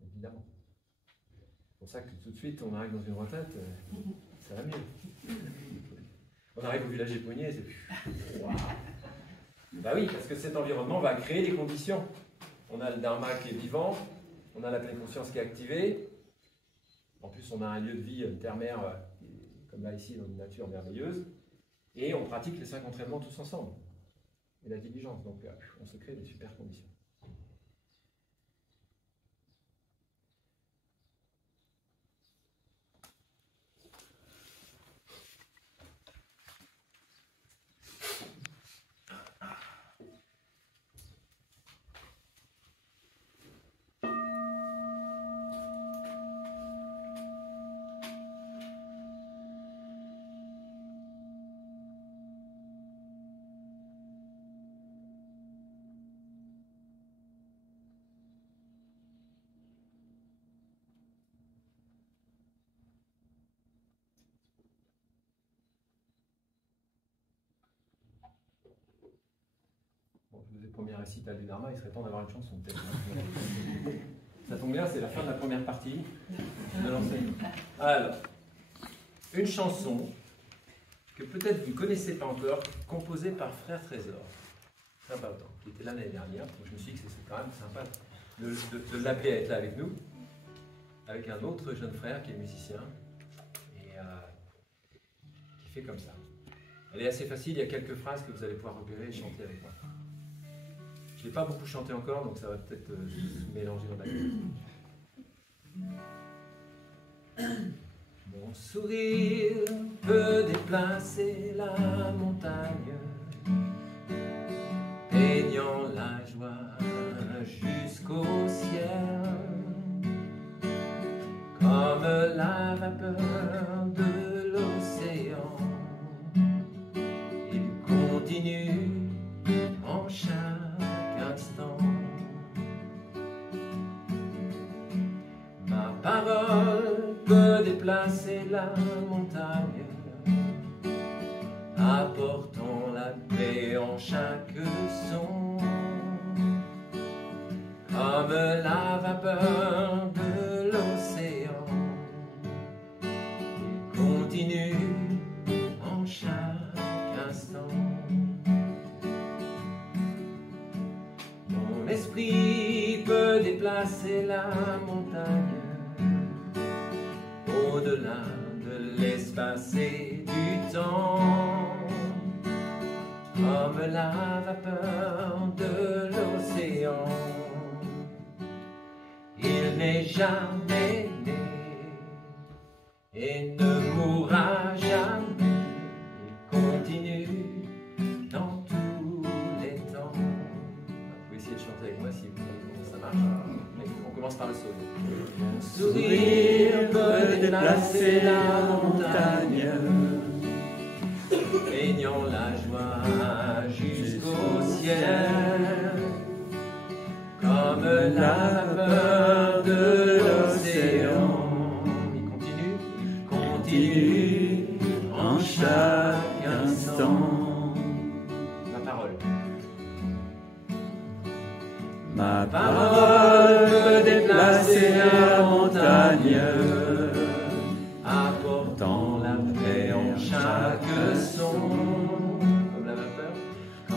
Évidemment. C'est pour ça que tout de suite, on arrive dans une retraite, ça va mieux. On arrive au village des Pruniers, c'est... Waouh! Bah oui, parce que cet environnement va créer les conditions. On a le dharma qui est vivant, on a la pleine conscience qui est activée. En plus, on a un lieu de vie terre-mer, comme là ici, dans une nature merveilleuse. Et on pratique les 5 entraînements tous ensemble. Et la diligence, donc on se crée des super conditions. Je faisais premier récital du Dharma, il serait temps d'avoir une chanson peut-être. Ça tombe bien, c'est la fin de la première partie de l'enseignement. Alors, une chanson que peut-être vous ne connaissez pas encore, composée par Frère Trésor, sympa autant, qui était là l'année dernière, donc je me suis dit que c'est quand même sympa de l'appeler à être là avec nous, avec un autre jeune frère qui est musicien, et qui fait comme ça. Elle est assez facile, il y a quelques phrases que vous allez pouvoir repérer et chanter avec moi. Je n'ai pas beaucoup chanté encore, donc ça va peut-être se mélanger dans ma tête. Mon sourire peut déplacer la montagne, peignant la joie jusqu'au ciel, comme la vapeur de l'océan. Il continue en chaque instant. Ma parole peut déplacer la montagne, apportant la paix en chaque son, comme la vapeur de l'océan. Il continue en chaque instant. Mon esprit peut déplacer la montagne au-delà de l'espace et du temps, comme la vapeur de l'océan. Il n'est jamais né et ne mourra jamais. Il continue dans tous les temps. Vous pouvez essayer de chanter avec moi si vous voulez comment ça marche. On commence par le solo. Mon sourire peut déplacer la montagne, peignant la joie jusqu'au ciel, comme la vapeur de l'océan. Il continue en chaque instant. Ma parole. parole peut déplacer la montagne, apportant la paix en chaque son. Comme la vapeur.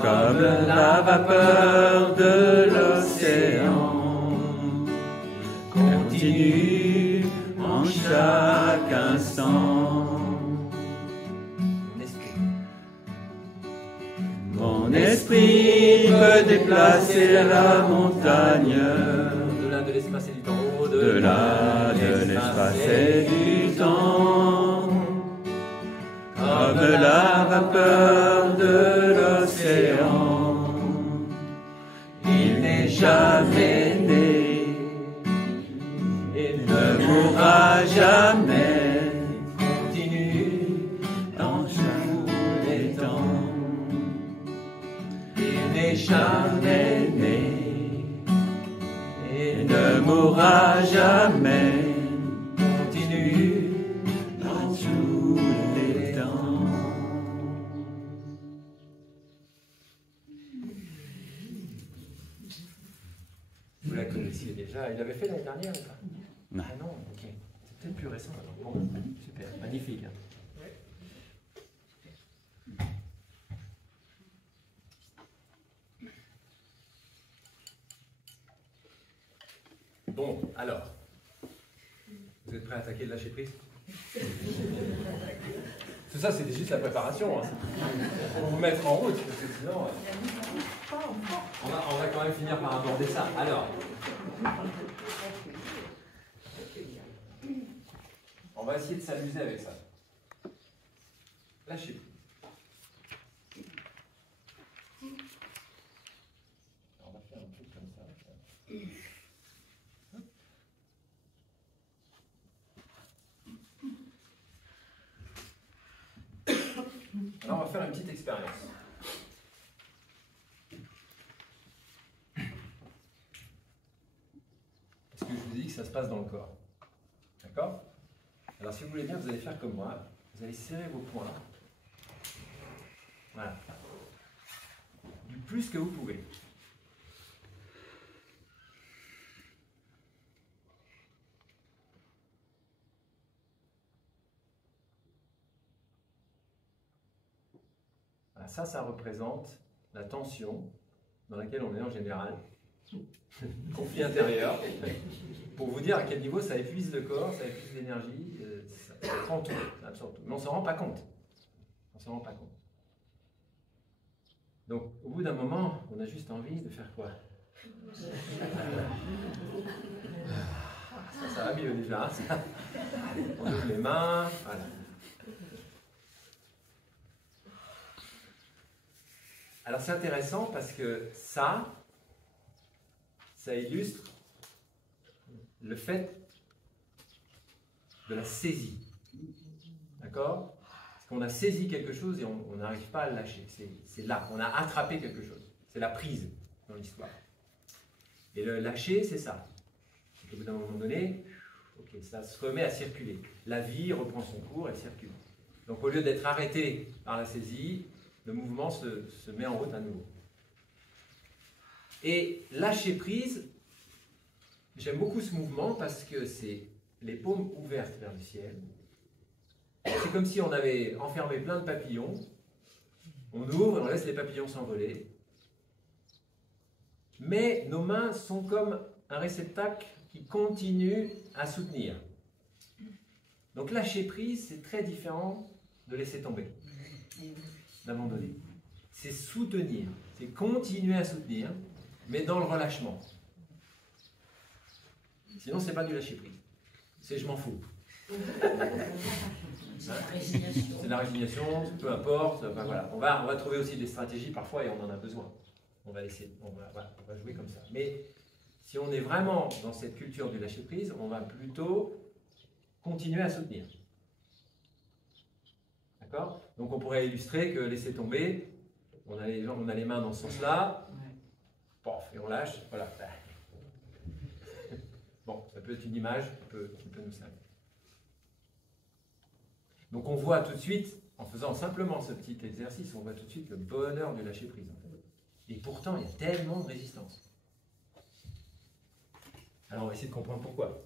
comme la vapeur de l'océan, continue en chaque instant. Mon esprit. Mon esprit peut déplacer la montagne, Au-delà de l'espace et du temps. au-delà de l'espace et du temps, comme la vapeur de l'océan. Il n'est jamais né et ne mourra jamais, Continue dans tous les temps. Il n'est Jamais né et ne mourra jamais, continue. dans tous les temps. Vous la connaissiez déjà. Il l'avait fait l'année dernière ou pas? Non. Ah non, ok. C'est peut-être plus récent. Alors. Bon, super, magnifique. Hein. Bon, alors. Vous êtes prêts à attaquer le lâcher prise? Tout ça, c'était juste la préparation. Hein. Pour vous mettre en route, parce que sinon, on va quand même finir par aborder ça. Alors, on va essayer de s'amuser avec ça. Lâchez prise. On va faire un truc comme ça. Alors, on va faire une petite expérience. Parce que je vous ai dit que ça se passe dans le corps. D'accord? Alors, si vous voulez bien, vous allez faire comme moi. Vous allez serrer vos poings. Voilà. Du plus que vous pouvez. Ça représente la tension dans laquelle on est en général. Conflit intérieur. Pour vous dire à quel niveau ça épuise le corps, ça épuise l'énergie, ça prend tout, ça absorbe tout. Mais on ne s'en rend pas compte. On s'en rend pas compte. Donc, au bout d'un moment, on a juste envie de faire quoi? Ça va mieux déjà. Ça. On ouvre les mains, voilà. Alors c'est intéressant parce que ça illustre le fait de la saisie. D'accord? Parce qu'on a saisi quelque chose et on n'arrive pas à le lâcher. C'est là, on a attrapé quelque chose. C'est la prise dans l'histoire. Et le lâcher, c'est ça. Au bout d'un moment donné, ok, ça se remet à circuler. La vie reprend son cours, elle circule. Donc au lieu d'être arrêté par la saisie, le mouvement se met en route à nouveau. Et lâcher prise, j'aime beaucoup ce mouvement parce que c'est les paumes ouvertes vers le ciel. C'est comme si on avait enfermé plein de papillons. On ouvre et on laisse les papillons s'envoler. Mais nos mains sont comme un réceptacle qui continue à soutenir. Donc lâcher prise, c'est très différent de laisser tomber, d'abandonner. C'est soutenir, c'est continuer à soutenir, mais dans le relâchement. Sinon, c'est pas du lâcher prise. C'est je m'en fous. C'est la résignation, peu importe. Enfin, voilà. On va trouver aussi des stratégies parfois et on en a besoin. On va essayer, on va jouer comme ça. Mais si on est vraiment dans cette culture du lâcher prise, on va plutôt continuer à soutenir. D'accord? Donc on pourrait illustrer que laisser tomber, on a les mains dans ce sens-là, pof, et on lâche, voilà. Bon, ça peut être une image qui peut nous servir. Donc on voit tout de suite, en faisant simplement ce petit exercice, on voit tout de suite le bonheur du lâcher prise. Et pourtant, il y a tellement de résistance. Alors on va essayer de comprendre pourquoi.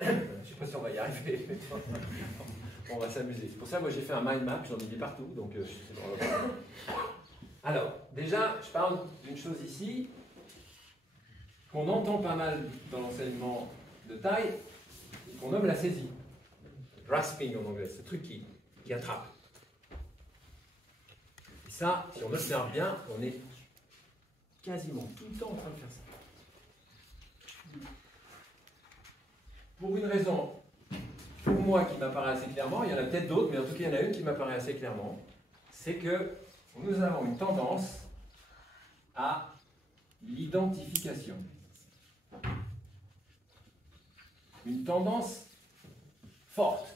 Je ne sais pas si on va y arriver, mais on va s'amuser. C'est pour ça que moi j'ai fait un mind map, j'en ai mis partout, donc c'est drôle. Alors, déjà, je parle d'une chose ici, qu'on entend pas mal dans l'enseignement de taille, qu'on nomme la saisie. Grasping en anglais, ce truc qui attrape. Et ça, si on observe bien, on est quasiment tout le temps en train de faire ça. Pour une raison, pour moi, qui m'apparaît assez clairement, il y en a peut-être d'autres, mais en tout cas, il y en a une qui m'apparaît assez clairement, c'est que nous avons une tendance à l'identification. Une tendance forte.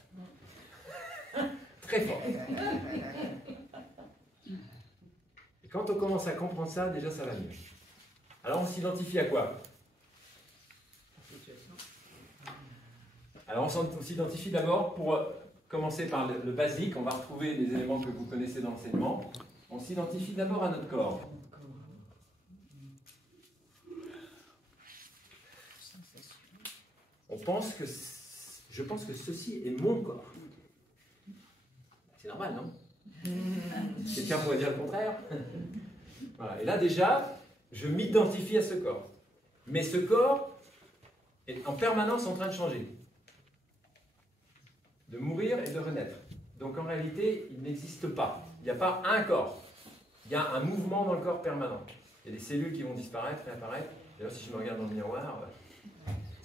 Très forte. Et quand on commence à comprendre ça, déjà ça va mieux. Alors on s'identifie à quoi? Alors on s'identifie d'abord, pour commencer par le basique, on va retrouver les éléments que vous connaissez dans l'enseignement. On s'identifie d'abord à notre corps. Je pense que ceci est mon corps. C'est normal, non? Quelqu'un pourrait dire le contraire? Voilà. Et là déjà, je m'identifie à ce corps. Mais ce corps est en permanence en train de changer. De mourir et de renaître. Donc en réalité, il n'existe pas. Il n'y a pas un corps. Il y a un mouvement dans le corps permanent. Il y a des cellules qui vont disparaître et apparaître. D'ailleurs, si je me regarde dans le miroir,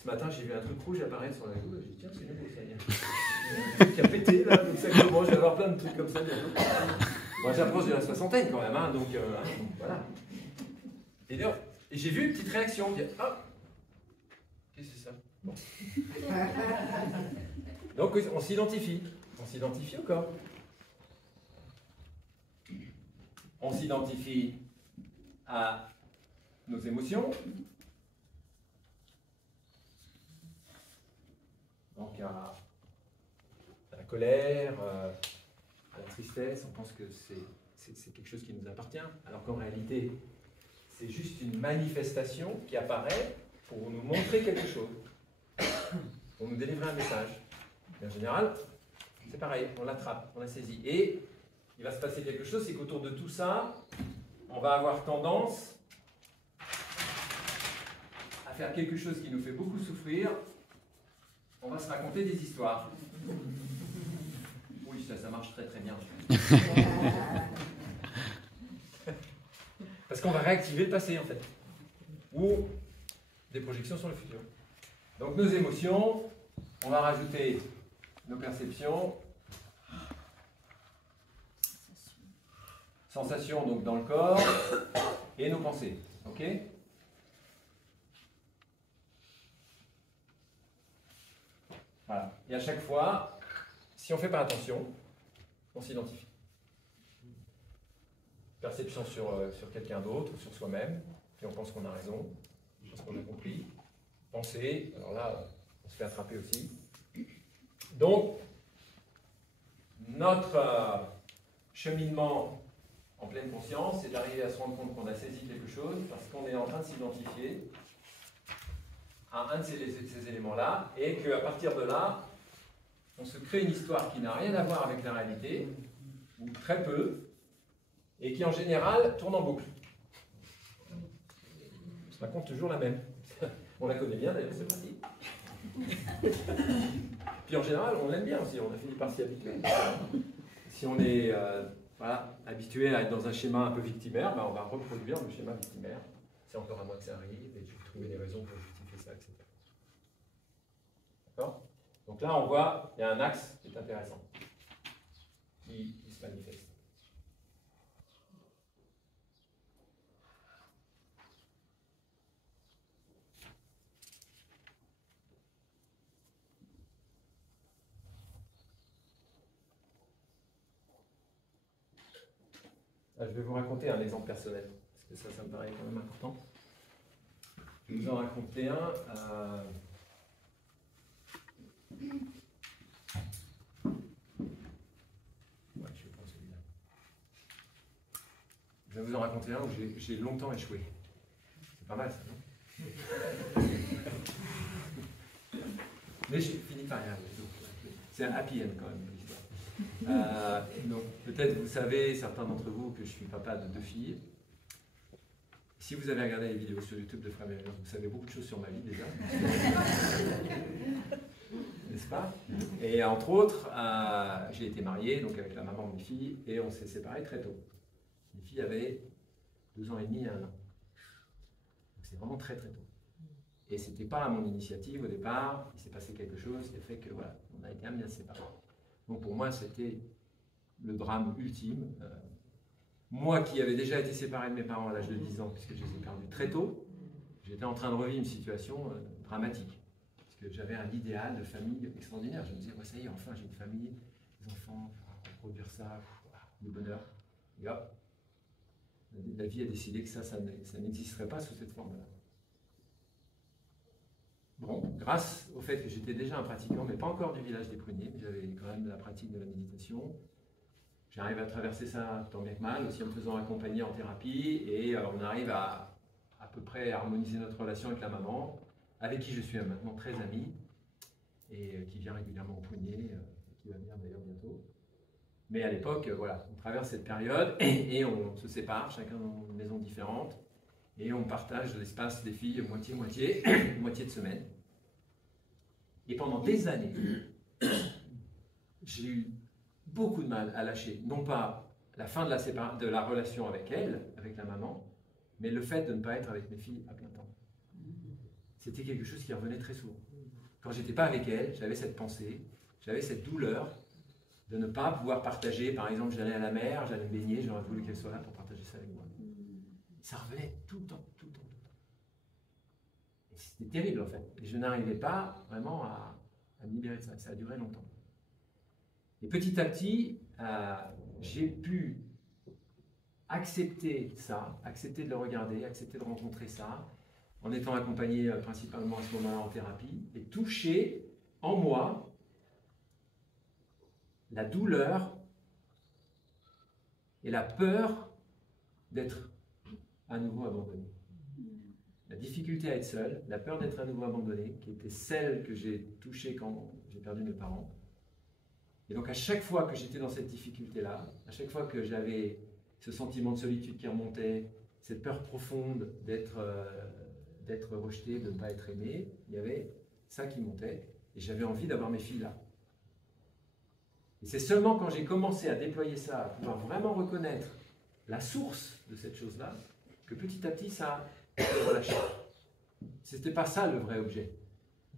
ce matin, j'ai vu un truc rouge apparaître sur la joue. J'ai dit, tiens, c'est nouveau, ça y est. Un truc qui a pété, là, donc ça commence, je vais avoir plein de trucs comme ça bientôt. Moi, j'approche de la soixantaine quand même, hein, donc voilà. Et d'ailleurs, j'ai vu une petite réaction. Dire, ah, qu'est-ce que c'est ça? Bon. Donc, on s'identifie. On s'identifie au corps. On s'identifie à nos émotions. Donc, à la colère, à la tristesse. On pense que c'est quelque chose qui nous appartient. Alors qu'en réalité, c'est juste une manifestation qui apparaît pour nous montrer quelque chose. Pour nous délivrer un message. Et en général, c'est pareil, on l'attrape, on la saisit. Et il va se passer quelque chose, c'est qu'autour de tout ça, on va avoir tendance à faire quelque chose qui nous fait beaucoup souffrir. On va se raconter des histoires. Oui, ça marche très très bien. Parce qu'on va réactiver le passé en fait. Ou des projections sur le futur. Donc nos émotions, on va rajouter nos perceptions, sensations donc dans le corps, et nos pensées. Ok? Voilà. Et à chaque fois, si on ne fait pas attention, on s'identifie. Perception sur quelqu'un d'autre, sur soi-même, puis on pense qu'on a raison, parce qu'on a compris. Pensée, alors là, on se fait attraper aussi. Donc, notre cheminement en pleine conscience, c'est d'arriver à se rendre compte qu'on a saisi quelque chose parce qu'on est en train de s'identifier à un de ces éléments-là et qu'à partir de là, on se crée une histoire qui n'a rien à voir avec la réalité, ou très peu, et qui en général tourne en boucle. Ça raconte toujours la même. On la connaît bien d'ailleurs, c'est pratique. Puis en général, on l'aime bien aussi, on a fini par s'y habituer. Si on est voilà, habitué à être dans un schéma un peu victimaire, ben on va reproduire le schéma victimaire. C'est encore à moi que ça arrive, et je vais trouver des raisons pour justifier ça, etc. D'accord? Donc là, on voit, il y a un axe qui est intéressant, qui se manifeste. Je vais vous raconter un exemple personnel, parce que ça me paraît quand même important. Je vais vous en raconter un. Ouais, je vais prendre celui-là. Je vais vous en raconter un où j'ai longtemps échoué. C'est pas mal ça, non? Mais je finis par y arriver. C'est un happy end quand même, l'histoire. Donc peut-être vous savez, certains d'entre vous, que je suis papa de 2 filles. Si vous avez regardé les vidéos sur YouTube de Frère Mérieux, vous savez beaucoup de choses sur ma vie déjà. N'est-ce pas? Et entre autres, j'ai été marié donc avec la maman de mes filles et on s'est séparés très tôt. Mes filles avaient 2 ans et demi et 1 an. C'est vraiment très très tôt. Et ce n'était pas à mon initiative au départ, il s'est passé quelque chose qui a fait que voilà, on a été amenés à se séparer. Donc pour moi, c'était le drame ultime. Moi qui avais déjà été séparé de mes parents à l'âge de 10 ans, puisque je les ai perdus très tôt, j'étais en train de revivre une situation dramatique. Parce que j'avais un idéal de famille extraordinaire. Je me disais, ouais, ça y est, enfin j'ai une famille, des enfants, reproduire ça, le bonheur. Et hop, la vie a décidé que ça n'existerait pas sous cette forme-là. Bon, grâce au fait que j'étais déjà un pratiquant, mais pas encore du village des pruniers, mais j'avais quand même la pratique de la méditation. J'arrive à traverser ça tant bien que mal, aussi en me faisant accompagner en thérapie, et on arrive à peu près harmoniser notre relation avec la maman, avec qui je suis maintenant très ami, et qui vient régulièrement au prunier, qui va venir d'ailleurs bientôt. Mais à l'époque, voilà, on traverse cette période, et on se sépare, chacun dans une maison différente, et on partage l'espace des filles moitié-moitié, moitié de semaine. Et pendant des années, j'ai eu beaucoup de mal à lâcher, non pas la fin de la relation avec elle, avec la maman, mais le fait de ne pas être avec mes filles à plein temps. C'était quelque chose qui revenait très souvent. Quand j'étais pas avec elle, j'avais cette pensée, j'avais cette douleur de ne pas pouvoir partager. Par exemple, j'allais à la mer, j'allais me baigner, j'aurais voulu qu'elle soit là pour partager ça avec moi. Ça revenait tout le temps, tout le temps, tout le temps. Et c'était terrible en fait. Et je n'arrivais pas vraiment à me libérer de ça. Ça a duré longtemps. Et petit à petit, j'ai pu accepter ça, accepter de le regarder, accepter de rencontrer ça, en étant accompagné principalement à ce moment-là en thérapie, et toucher en moi la douleur et la peur d'être à nouveau abandonné. La difficulté à être seul, la peur d'être à nouveau abandonné, qui était celle que j'ai touchée quand j'ai perdu mes parents. Et donc à chaque fois que j'étais dans cette difficulté-là, à chaque fois que j'avais ce sentiment de solitude qui remontait, cette peur profonde d'être rejeté, de ne pas être aimé, il y avait ça qui montait, et j'avais envie d'avoir mes filles là. Et c'est seulement quand j'ai commencé à déployer ça, à pouvoir vraiment reconnaître la source de cette chose-là, que petit à petit ça a relâché. C'était pas ça le vrai objet.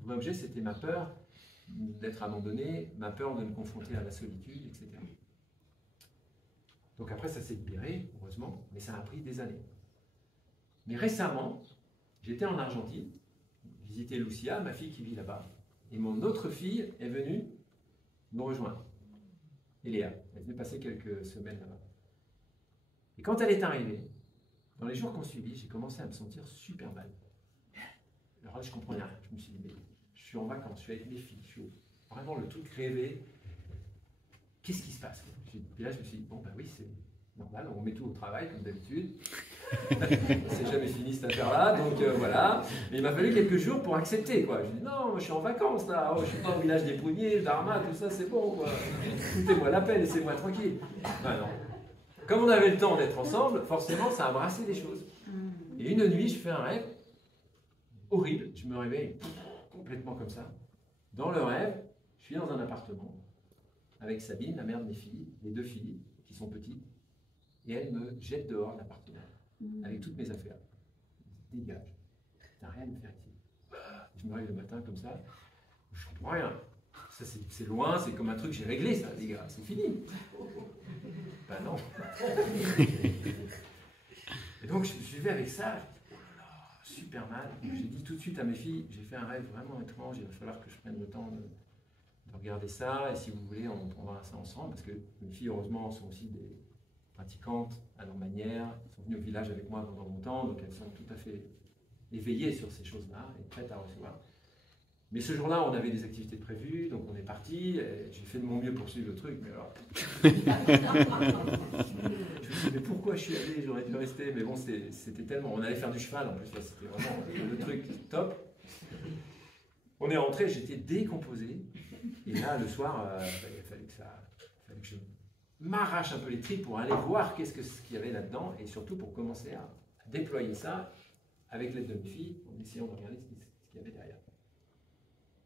Le vrai objet, c'était ma peur d'être abandonné, ma peur de me confronter à la solitude, etc. Donc après, ça s'est libéré, heureusement, mais ça a pris des années. Mais récemment, j'étais en Argentine, visiter Lucia, ma fille qui vit là-bas, et mon autre fille est venue me rejoindre. Eléa, elle venait passer quelques semaines là-bas. Et quand elle est arrivée, dans les jours qui ont suivi, j'ai commencé à me sentir super mal. Alors là, je comprenais rien. Je me suis dit, mais je suis en vacances, je suis avec mes filles, je suis vraiment le truc rêvé. Qu'est-ce qui se passe? Et là, je me suis dit, bon, ben oui, c'est normal, on met tout au travail, comme d'habitude. C'est jamais fini cette affaire-là, donc voilà. Mais il m'a fallu quelques jours pour accepter, quoi. Je dis, non, moi, je suis en vacances, là. Oh, je suis pas au village des Pruniers, Dharma, tout ça, c'est bon, quoi. Foutez-moi la paix, laissez-moi tranquille. Ben non. Comme on avait le temps d'être ensemble, forcément, ça a brassé des choses. Et une nuit, je fais un rêve horrible. Je me réveille complètement comme ça. Dans le rêve, je suis dans un appartement avec Sabine, la mère de mes filles, les 2 filles qui sont petites, et elle me jette dehors de l'appartement avec toutes mes affaires. Dégage. T'as rien à me faire ici. Je me réveille le matin comme ça. Je comprends rien. Ça, c'est loin, c'est comme un truc, j'ai réglé ça, les gars, c'est fini. Ben non. Et donc, je me suis levé avec ça, je me dis, oh là, super mal. J'ai dit tout de suite à mes filles, j'ai fait un rêve vraiment étrange, il va falloir que je prenne le temps de regarder ça, et si vous voulez, on prendra ça ensemble, parce que mes filles, heureusement, sont aussi des pratiquantes à leur manière, elles sont venues au village avec moi pendant longtemps, donc elles sont tout à fait éveillées sur ces choses-là, et prêtes à recevoir. Mais ce jour-là, on avait des activités prévues, donc on est parti. J'ai fait de mon mieux pour suivre le truc, mais alors... je me suis dit, mais pourquoi je suis allé? J'aurais dû rester, mais bon, c'était tellement... On allait faire du cheval, en plus, là, c'était vraiment le truc top. On est rentré, j'étais décomposé. Et là, le soir, il fallait que je m'arrache un peu les tripes pour aller voir qu'est-ce qu'il y avait là-dedans et surtout pour commencer à déployer ça avec l'aide de mes filles en essayant de regarder ce qu'il y avait derrière.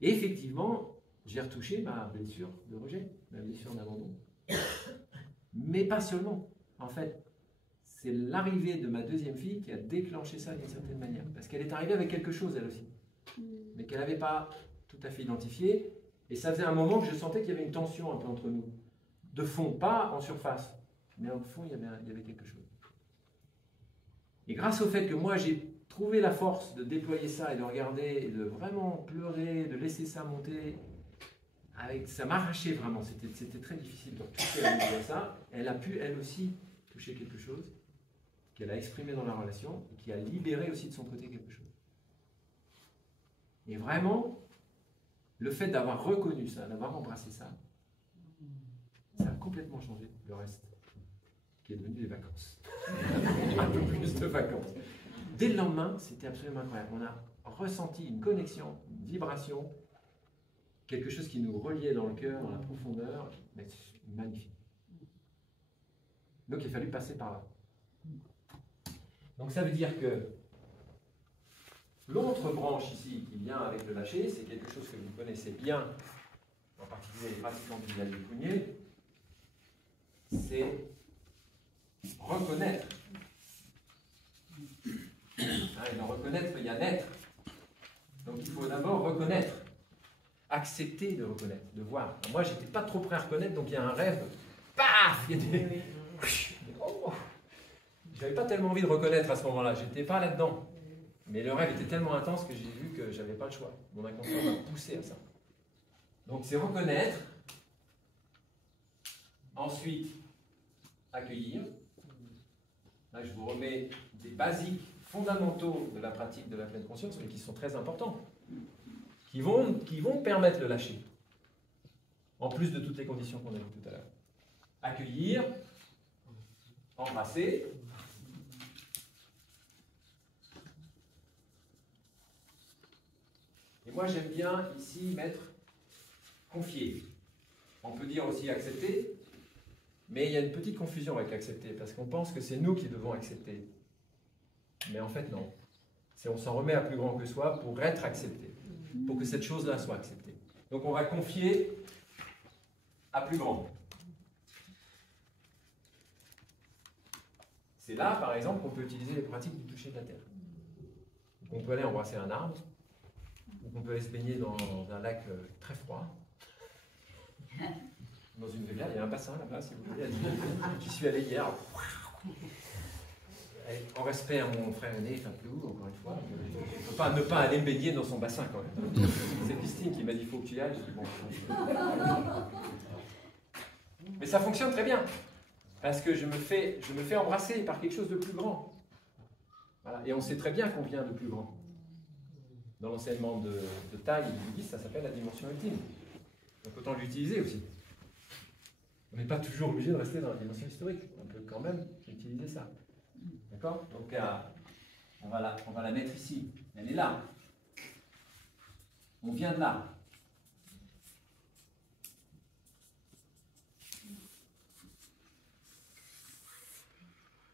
Et effectivement, j'ai retouché ma blessure de rejet, ma blessure d'abandon. Mais pas seulement. En fait, c'est l'arrivée de ma deuxième fille qui a déclenché ça d'une certaine manière. Parce qu'elle est arrivée avec quelque chose, elle aussi. Mais qu'elle n'avait pas tout à fait identifié. Et ça faisait un moment que je sentais qu'il y avait une tension un peu entre nous. De fond, pas en surface. Mais au fond, il y avait quelque chose. Et grâce au fait que moi, j'ai trouvé la force de déployer ça et de regarder, et de vraiment pleurer, de laisser ça monter, ça m'arrachait vraiment. C'était très difficile de toucher à nouveau ça. Elle a pu, elle aussi, toucher quelque chose qu'elle a exprimé dans la relation et qui a libéré aussi de son côté quelque chose. Et vraiment, le fait d'avoir reconnu ça, d'avoir embrassé ça, ça a complètement changé le reste, qui est devenu les vacances. Un peu plus de vacances. Dès le lendemain, c'était absolument incroyable. On a ressenti une connexion, une vibration, quelque chose qui nous reliait dans le cœur, dans la profondeur, mais magnifique. Donc il a fallu passer par là. Donc ça veut dire que l'autre branche ici qui vient avec le lâcher, c'est quelque chose que vous connaissez bien, en particulier les pratiquants du village du Cougnier, c'est reconnaître. Et dans reconnaître, il y a naître. Donc il faut d'abord reconnaître, accepter de reconnaître, de voir. Moi, j'étais pas trop prêt à reconnaître, donc il y a un rêve, paf, il y a des... Oh, j'avais pas tellement envie de reconnaître à ce moment-là, j'étais pas là-dedans. Mais le rêve était tellement intense que j'ai vu que j'avais pas le choix. Mon inconscient m'a poussé à ça. Donc c'est reconnaître, ensuite accueillir. Là, je vous remets des basiques fondamentaux de la pratique de la pleine conscience, mais qui sont très importants, qui vont permettre le lâcher, en plus de toutes les conditions qu'on a vues tout à l'heure. Accueillir, embrasser, et moi j'aime bien ici mettre confier. On peut dire aussi accepter, mais il y a une petite confusion avec accepter, parce qu'on pense que c'est nous qui devons accepter. Mais en fait, non. On s'en remet à plus grand que soi pour être accepté, pour que cette chose-là soit acceptée. Donc on va confier à plus grand. C'est là, par exemple, qu'on peut utiliser les pratiques du toucher de la terre. Donc on peut aller embrasser un arbre, ou on peut aller se baigner dans un lac très froid. Dans une rivière, il y a un bassin là-bas, si vous voulez. J'y suis allé hier. En respect à mon frère aîné, Fatou, encore une fois. Je ne peux pas ne pas aller me baigner dans son bassin quand même. C'est Christine qui m'a dit il faut que tu y ailles. J'ai dit bon. Mais ça fonctionne très bien. Parce que je me fais embrasser par quelque chose de plus grand. Voilà. Et on sait très bien qu'on vient de plus grand. Dans l'enseignement de taille et du bouddhisme, ça s'appelle la dimension ultime. Donc autant l'utiliser aussi. On n'est pas toujours obligé de rester dans la dimension historique. On peut quand même utiliser ça. D'accord? Donc on va la mettre ici. Elle est là. On vient de là.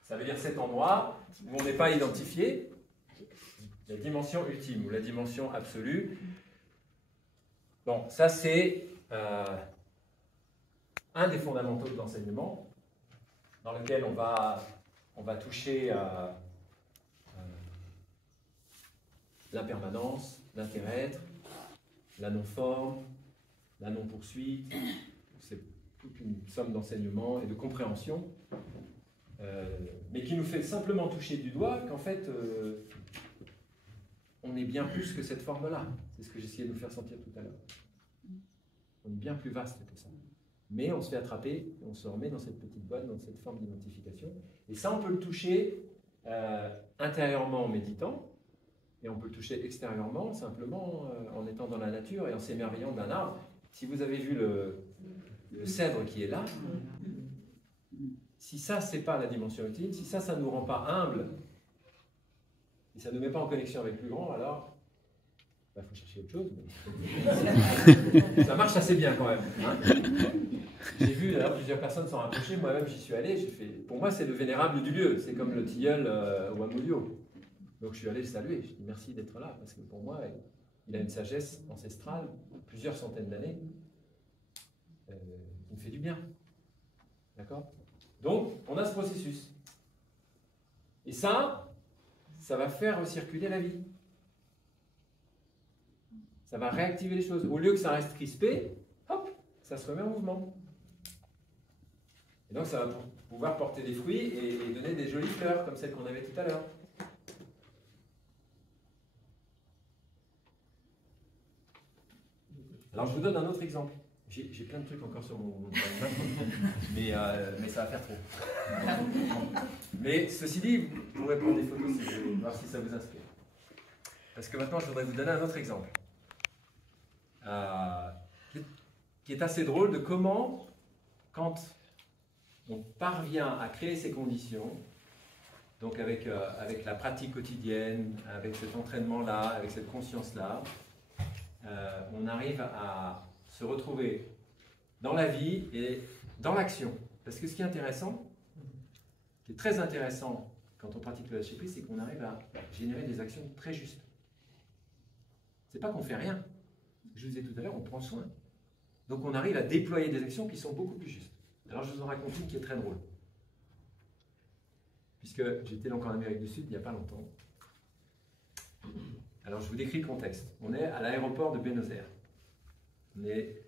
Ça veut dire cet endroit où on n'est pas identifié, la dimension ultime ou la dimension absolue. Bon, ça c'est un des fondamentaux de l'enseignement dans lequel on va toucher à l'impermanence, l'inter-être, la non-forme, la non-poursuite. C'est toute une somme d'enseignements et de compréhension, mais qui nous fait simplement toucher du doigt qu'en fait, on est bien plus que cette forme-là. C'est ce que j'essayais de vous faire sentir tout à l'heure. On est bien plus vaste que ça. Mais on se fait attraper, on se remet dans cette petite boîte, dans cette forme d'identification. Et ça, on peut le toucher intérieurement en méditant, et on peut le toucher extérieurement, simplement en étant dans la nature et en s'émerveillant d'un arbre. Si vous avez vu le cèdre qui est là, si ça, c'est pas la dimension ultime, si ça ne nous rend pas humble, et ça ne nous met pas en connexion avec le plus grand, alors Il faut chercher autre chose. Mais... ça marche assez bien quand même. Hein. J'ai vu d'ailleurs plusieurs personnes s'en rapprocher, moi-même j'y suis allé. Pour moi, c'est le vénérable du lieu. C'est comme le tilleul au Amulio. Donc je suis allé le saluer. Je dis merci d'être là, parce que pour moi, il a une sagesse ancestrale, plusieurs centaines d'années. Il me fait du bien. D'accord? Donc, on a ce processus. Et ça va faire recirculer la vie. Ça va réactiver les choses. Au lieu que ça reste crispé, hop, ça se remet en mouvement. Et donc, ça va pouvoir porter des fruits et donner des jolies fleurs, comme celles qu'on avait tout à l'heure. Alors, je vous donne un autre exemple. J'ai plein de trucs encore sur mon mais ça va faire trop. Mais ceci dit, vous pourrez prendre des photos si vous voulez, voir si ça vous inspire. Parce que maintenant, je voudrais vous donner un autre exemple. Qui est assez drôle de comment, quand on parvient à créer ces conditions, donc avec la pratique quotidienne, avec cet entraînement-là, avec cette conscience-là, on arrive à se retrouver dans la vie et dans l'action. Parce que ce qui est intéressant, qui est très intéressant quand on pratique le lâcher prise, c'est qu'on arrive à générer des actions très justes. C'est pas qu'on fait rien. Je vous disais tout à l'heure, on prend soin. Donc on arrive à déployer des actions qui sont beaucoup plus justes. Alors je vous en raconte une qui est très drôle. Puisque j'étais donc en Amérique du Sud il n'y a pas longtemps. Alors je vous décris le contexte. On est à l'aéroport de Buenos Aires. On est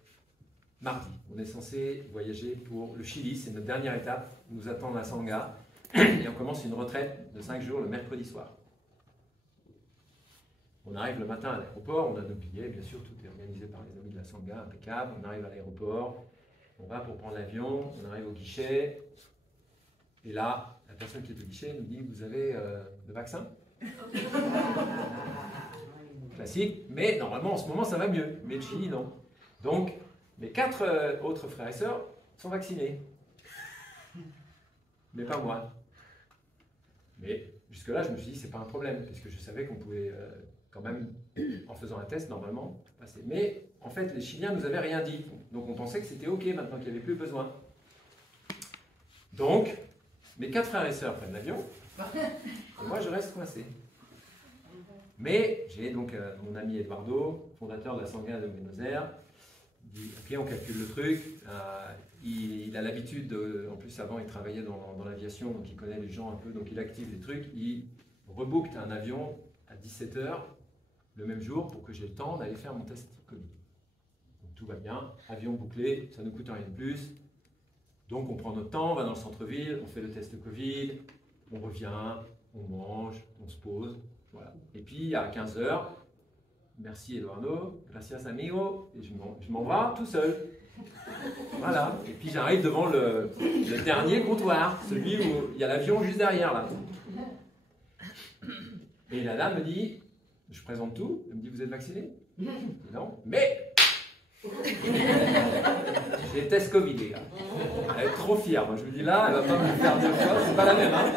mardi. On est censé voyager pour le Chili. C'est notre dernière étape. Nous attend la Sangha. Et on commence une retraite de 5 jours le mercredi soir. On arrive le matin à l'aéroport. On a nos billets. Bien sûr, tout est organisé par les amis de la Sangha. Impeccable. On arrive à l'aéroport. On va pour prendre l'avion. On arrive au guichet. Et là, la personne qui est au guichet nous dit « Vous avez le vaccin ?» Classique. Mais normalement, en ce moment, ça va mieux. Mais le Chili, non. Donc, mes 4 autres frères et sœurs sont vaccinés. Mais pas moi. Mais jusque-là, je me suis dit, c'est pas un problème, puisque je savais qu'on pouvait quand même, en faisant un test, normalement, passer. Mais en fait, les Chiliens nous avaient rien dit. Donc on pensait que c'était OK maintenant qu'il n'y avait plus besoin. Donc, mes 4 frères et sœurs prennent l'avion, et moi je reste coincé. Mais j'ai donc mon ami Eduardo, fondateur de la Sangha de Buenos Aires, dit ok, on calcule le truc. Il a l'habitude, en plus avant il travaillait dans l'aviation, donc il connaît les gens un peu, donc il active des trucs. Il rebooked un avion à 17 h le même jour pour que j'ai le temps d'aller faire mon test Covid. Donc tout va bien, avion bouclé, ça ne coûte rien de plus. Donc on prend notre temps, on va dans le centre-ville, on fait le test Covid, on revient, on mange, on se pose. Voilà. Et puis à 15 h, merci Eduardo, gracias amigo, et je m'en vais tout seul. Voilà. Et puis j'arrive devant le dernier comptoir, celui où il y a l'avion juste derrière là. Et la dame me dit, je présente tout, elle me dit vous êtes vacciné? Non, mais j'ai test Covid les gars. Elle est trop fière, moi je me dis là, elle va pas me faire 2 fois, c'est pas la même hein.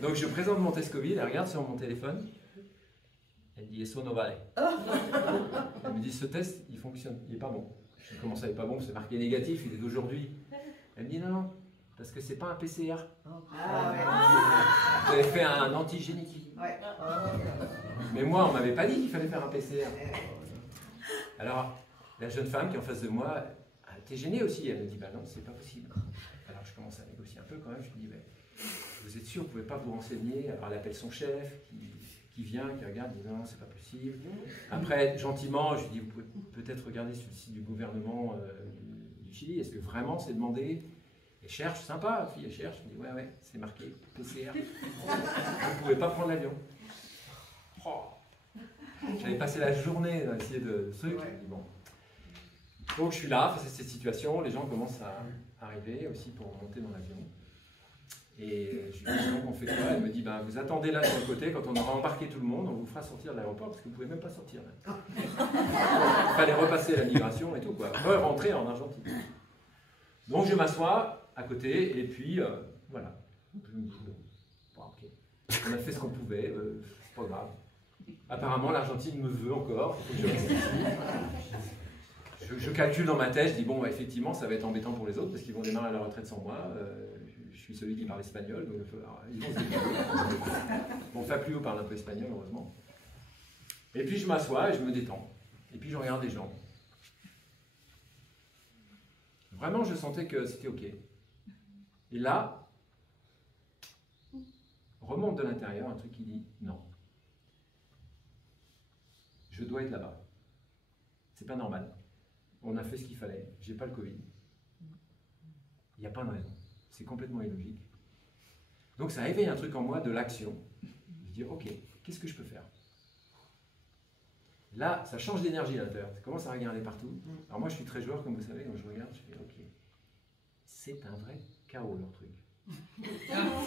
Donc je présente mon test Covid, elle regarde sur mon téléphone, elle dit eso no vale. Elle me dit ce test il fonctionne, il est pas bon. Je dis comment ça il est pas bon, c'est marqué négatif, il est d'aujourd'hui. Elle me dit non, parce que c'est pas un PCR. Vous avez fait un antigénique. Mais moi on m'avait pas dit qu'il fallait faire un PCR. Alors la jeune femme qui est en face de moi, elle était gênée aussi, elle me dit bah non c'est pas possible. Alors je commence à négocier un peu quand même, je lui dis vous êtes sûr, vous ne pouvez pas vous renseigner? Alors elle appelle son chef qui vient, qui regarde, dit non, c'est pas possible. Après, gentiment, je lui dis, vous pouvez peut-être regarder sur le site du gouvernement du Chili, est-ce que vraiment c'est demandé? Elle cherche, sympa, la fille, elle cherche, je dis ouais, c'est marqué, PCR. Vous ne pouvez pas prendre l'avion. Oh. J'avais passé la journée à essayer de ce truc, bon. Donc je suis là, face à cette situation, les gens commencent à arriver aussi pour monter dans l'avion. Et je lui dis donc on fait quoi? Elle me dit ben, vous attendez là sur le côté, quand on aura embarqué tout le monde, on vous fera sortir de l'aéroport parce que vous ne pouvez même pas sortir là. Il fallait repasser la migration et tout quoi, rentrer en Argentine. Donc je m'assois à côté et puis voilà. Je me dis bon, ok. On a fait ce qu'on pouvait, c'est pas grave. Apparemment, l'Argentine me veut encore. Il faut que je reste ici. Je calcule dans ma tête, je dis bon, effectivement, ça va être embêtant pour les autres parce qu'ils vont démarrer à la retraite sans moi. Je suis celui qui parle espagnol, donc ils vont se débrouiller. Bon, Fabio parle un peu espagnol, heureusement. Et puis je m'assois et je me détends. Et puis je regarde les gens. Vraiment, je sentais que c'était OK. Et là, remonte de l'intérieur un truc qui dit non. Je dois être là-bas. C'est pas normal. On a fait ce qu'il fallait. J'ai pas le Covid. Il n'y a pas de raison. C'est complètement illogique. Donc ça éveille un truc en moi de l'action. Je dis ok, qu'est-ce que je peux faire? Là, ça change d'énergie à l'intérieur. Ça commence à regarder partout. Alors moi, je suis très joueur, comme vous savez, quand je regarde, je fais ok. C'est un vrai chaos leur truc.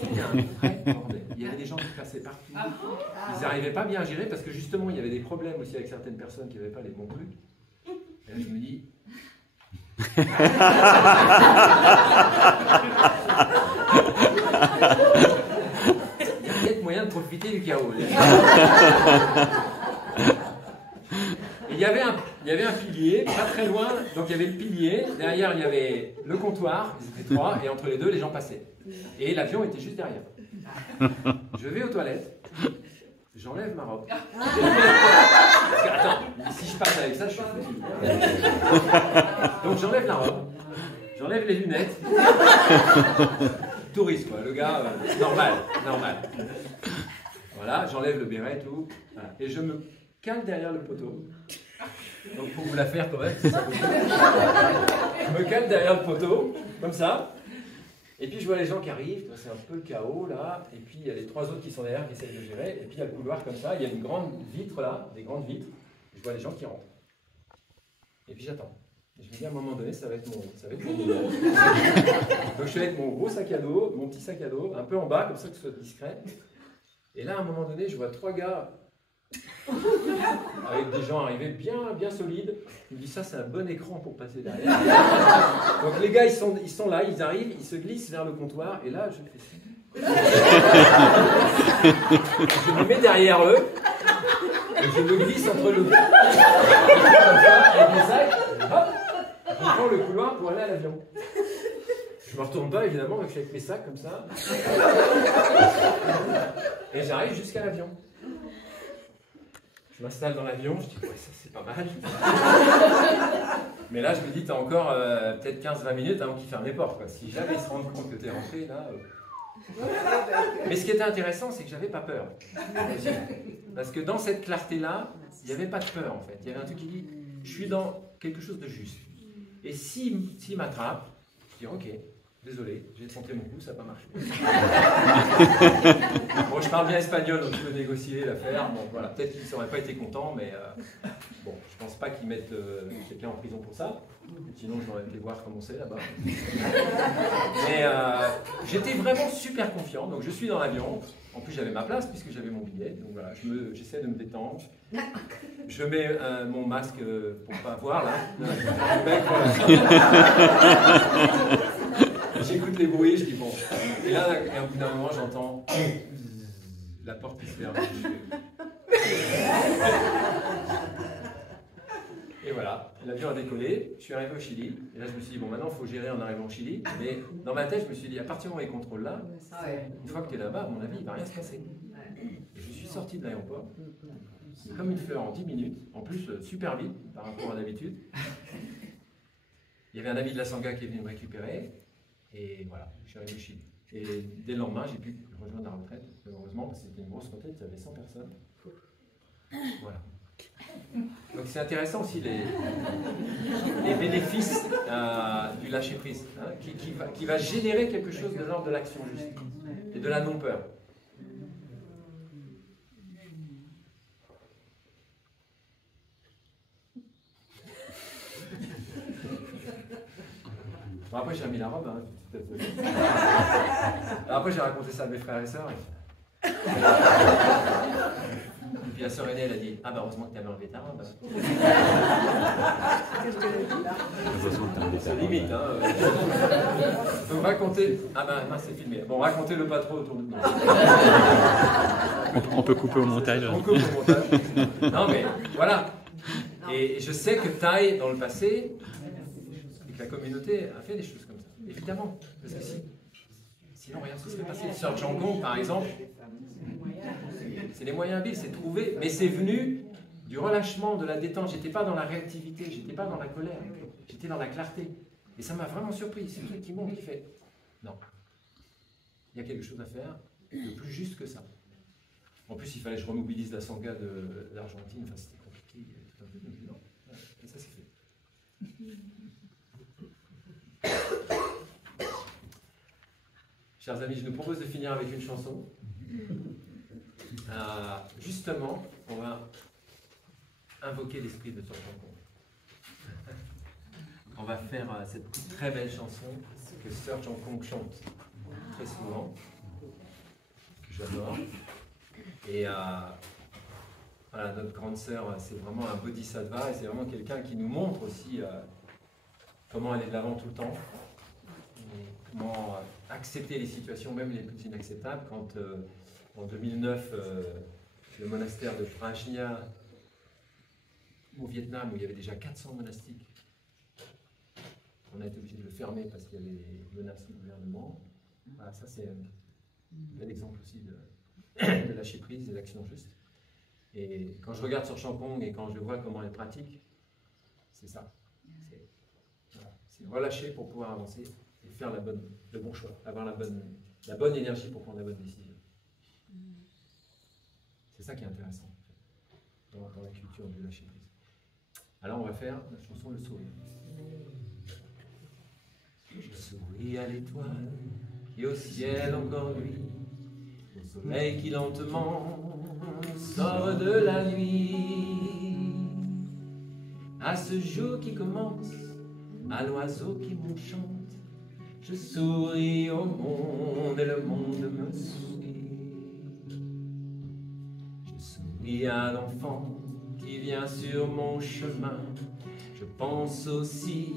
C'est un vrai bordel. Il y avait des gens qui passaient partout. Ils n'arrivaient pas bien à gérer parce que justement, il y avait des problèmes aussi avec certaines personnes qui n'avaient pas les bons trucs. Et là, je me dis. Il y a peut-être moyen de profiter du chaos. Et il y avait un pilier, pas très loin, donc il y avait le pilier, derrière il y avait le comptoir, ils étaient trois, et entre les deux, les gens passaient. Et l'avion était juste derrière. Je vais aux toilettes, j'enlève ma robe. Parce que, attends, si je passe avec ça, je suis foutu. Donc j'enlève la robe, j'enlève les lunettes. Touriste quoi, le gars, normal. Voilà, j'enlève le béret, tout, voilà. Et je me cale derrière le poteau. Donc pour vous la faire quand même, si ça vous plaît. Je me cale derrière le poteau, comme ça. Et puis je vois les gens qui arrivent, c'est un peu le chaos là. Et puis il y a les trois autres qui sont derrière qui essayent de gérer. Et puis il y a le couloir comme ça, il y a une grande vitre là, des grandes vitres. Je vois les gens qui rentrent. Et puis j'attends. Et je me dis à un moment donné, ça va être mon moment. Donc je suis avec mon gros sac à dos, mon petit sac à dos, un peu en bas, comme ça que ce soit discret. Et là à un moment donné, je vois trois gars avec des gens arrivés bien solides. Il me dit ça c'est un bon écran pour passer derrière. Donc les gars ils sont là, ils arrivent, ils se glissent vers le comptoir et là je fais ça. Je me mets derrière eux et je me glisse entre le avec mes sacs, hop, je prends le couloir pour aller à l'avion. Je me retourne pas évidemment, je suis avec mes sacs comme ça. Et j'arrive jusqu'à l'avion. Je m'installe dans l'avion, je dis ouais ça c'est pas mal. Mais là je me dis t'as encore peut-être 15-20 minutes avant qu'ils ferment les portes quoi. Si jamais ils se rendent compte que t'es rentré là. Mais ce qui était intéressant c'est que j'avais pas peur. Parce que dans cette clarté là, il n'y avait pas de peur en fait. Il y avait un truc qui dit je suis dans quelque chose de juste. Et s'il m'attrape, je dis ok. Désolé, j'ai tenté mon coup, ça n'a pas marché. Bon, je parle bien espagnol, donc je peux négocier l'affaire. Bon, voilà, peut-être qu'ils n'auraient pas été contents, mais bon, je pense pas qu'ils mettent quelqu'un en prison pour ça. Sinon, je l'aurais été voir comment c'est là-bas. Mais j'étais vraiment super confiant, donc je suis dans l'avion. En plus, j'avais ma place puisque j'avais mon billet. Donc voilà, j'essaie de me détendre. Je mets mon masque pour pas voir là. J'écoute les bruits, je dis bon. Et là, au bout d'un moment, j'entends la porte qui se ferme. Et voilà, l'avion a décollé, je suis arrivé au Chili. Et là, je me suis dit, bon, maintenant, il faut gérer en arrivant au Chili. Mais dans ma tête, je me suis dit, à partir du moment où ils contrôlent là, une fois que tu es là-bas, à mon avis, il ne va rien se passer. Et je suis sorti de l'aéroport, comme une fleur en 10 minutes, en plus, super vite par rapport à d'habitude. Il y avait un ami de la Sangha qui est venu me récupérer. Et voilà, je suis arrivé au Chili. Et dès le lendemain, j'ai pu rejoindre la retraite, heureusement, parce que c'était une grosse retraite, il y avait 100 personnes. Voilà. Donc c'est intéressant aussi les bénéfices du lâcher-prise, hein, qui va générer quelque chose de l'ordre de l'action juste et de la non-peur. Bon, après j'ai remis la robe. Hein. Alors après j'ai raconté ça à mes frères et sœurs. puis la sœur aînée, elle a dit, ah bah heureusement que tu avais enlevé ta robe. Qu'est-ce qu'elle a dit là? C'est limite, hein. Donc racontez, ah bah mince, c'est filmé. Bon, racontez-le pas trop autour de nous. On peut couper au montage. On coupe au montage. Non mais, voilà. Et je sais que Thaï, dans le passé, et que la communauté a fait des choses comme ça. Évidemment. Parce que sinon, rien ne se serait passé. Sœur Jangong, par exemple, c'est les moyens habiles, c'est trouvé. Mais c'est venu du relâchement, de la détente. J'étais pas dans la réactivité, j'étais pas dans la colère. J'étais dans la clarté. Et ça m'a vraiment surpris. C'est le truc qui monte, qui fait, non. Il y a quelque chose à faire de plus juste que ça. En plus, il fallait que je remobilise la Sangha de l'Argentine. Enfin, c'était compliqué. Tout un peu. Non. Et ça, c'est fait. Chers amis, je nous propose de finir avec une chanson. Justement, on va invoquer l'esprit de Sœur Jangong. On va faire cette très belle chanson que Sœur Jangong chante très souvent, que j'adore. Et voilà, notre grande sœur, c'est vraiment un bodhisattva et c'est vraiment quelqu'un qui nous montre aussi comment aller de l'avant tout le temps. Et comment accepter les situations, même les plus inacceptables. Quand en 2009, le monastère de Prajna au Vietnam, où il y avait déjà 400 monastiques, on a été obligé de le fermer parce qu'il y avait des menaces du gouvernement. Voilà, ça c'est un bel exemple aussi de lâcher prise et d'action juste. Et quand je regarde sur Jangong et quand je vois comment elle pratique, c'est ça. C'est relâcher pour pouvoir avancer et faire le bon choix, avoir la bonne énergie pour prendre la bonne décision. C'est ça qui est intéressant dans la culture du lâcher prise. Alors on va faire la chanson Le Sourire. Je souris à l'étoile qui au ciel encore brille, au soleil qui lentement sort de la nuit, à ce jour qui commence, à l'oiseau qui me chante. Je souris au monde et le monde me sourit. Je souris à l'enfant qui vient sur mon chemin. Je pense aussi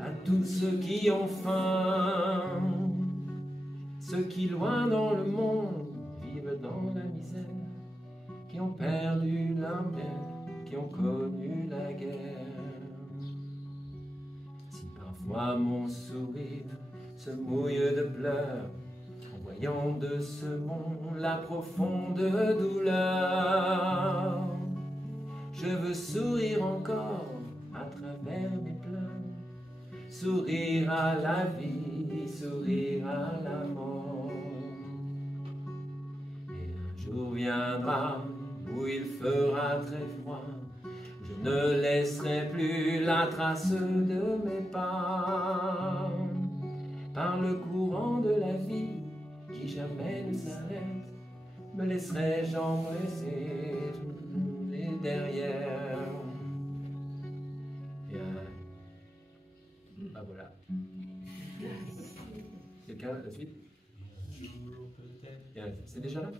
à tous ceux qui ont faim, ceux qui loin dans le monde vivent dans la misère, qui ont perdu leur mère, qui ont connu la guerre. Si parfois mon sourire se mouille de pleurs, en voyant de ce monde la profonde douleur, je veux sourire encore à travers mes pleurs, sourire à la vie, sourire à la mort. Et un jour viendra où il fera très froid, je ne laisserai plus la trace de mes pas. Par le courant de la vie qui jamais ne s'arrête, me laisserai-je embrasser les derrière. Et voilà. Quelqu'un, la suite? C'est déjà là?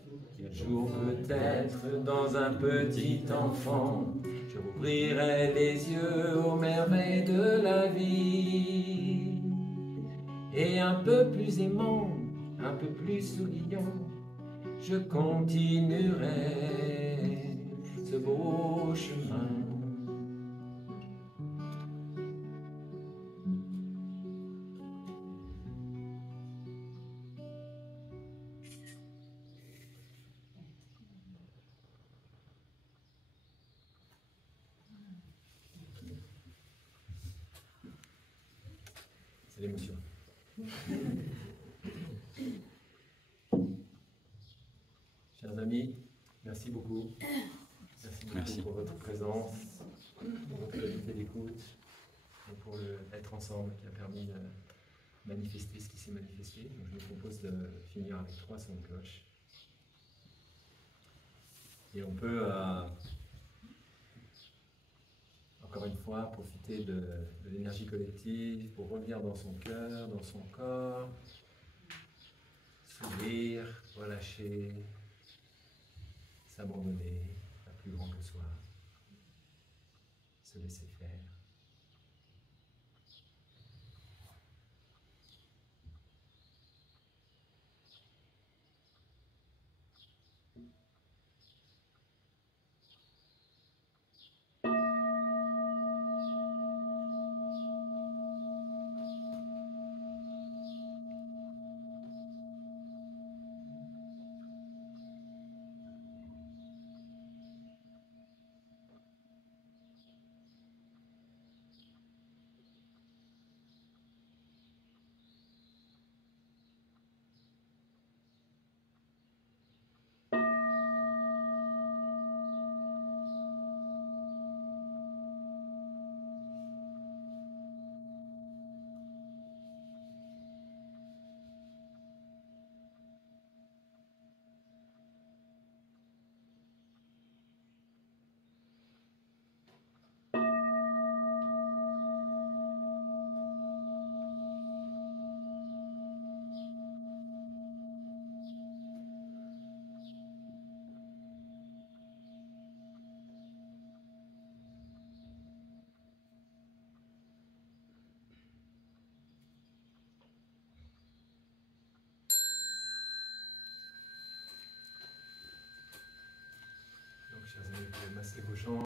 Un jour peut-être dans un petit enfant, je rouvrirai les yeux aux merveilles de la vie. Et un peu plus aimant, un peu plus souriant, je continuerai ce beau chemin. C'est l'émotion. Chers amis, merci beaucoup. Merci beaucoup pour votre présence, pour votre qualité d'écoute et pour être ensemble qui a permis de manifester ce qui s'est manifesté. Donc, je vous propose de finir avec 3 sons de cloche. Et on peut, encore une fois, profiter de l'énergie collective pour revenir dans son cœur, dans son corps, s'ouvrir, relâcher, s'abandonner. plus grand que soi, se laisser faire. Donc, chers amis, vous pouvez masser vos jambes.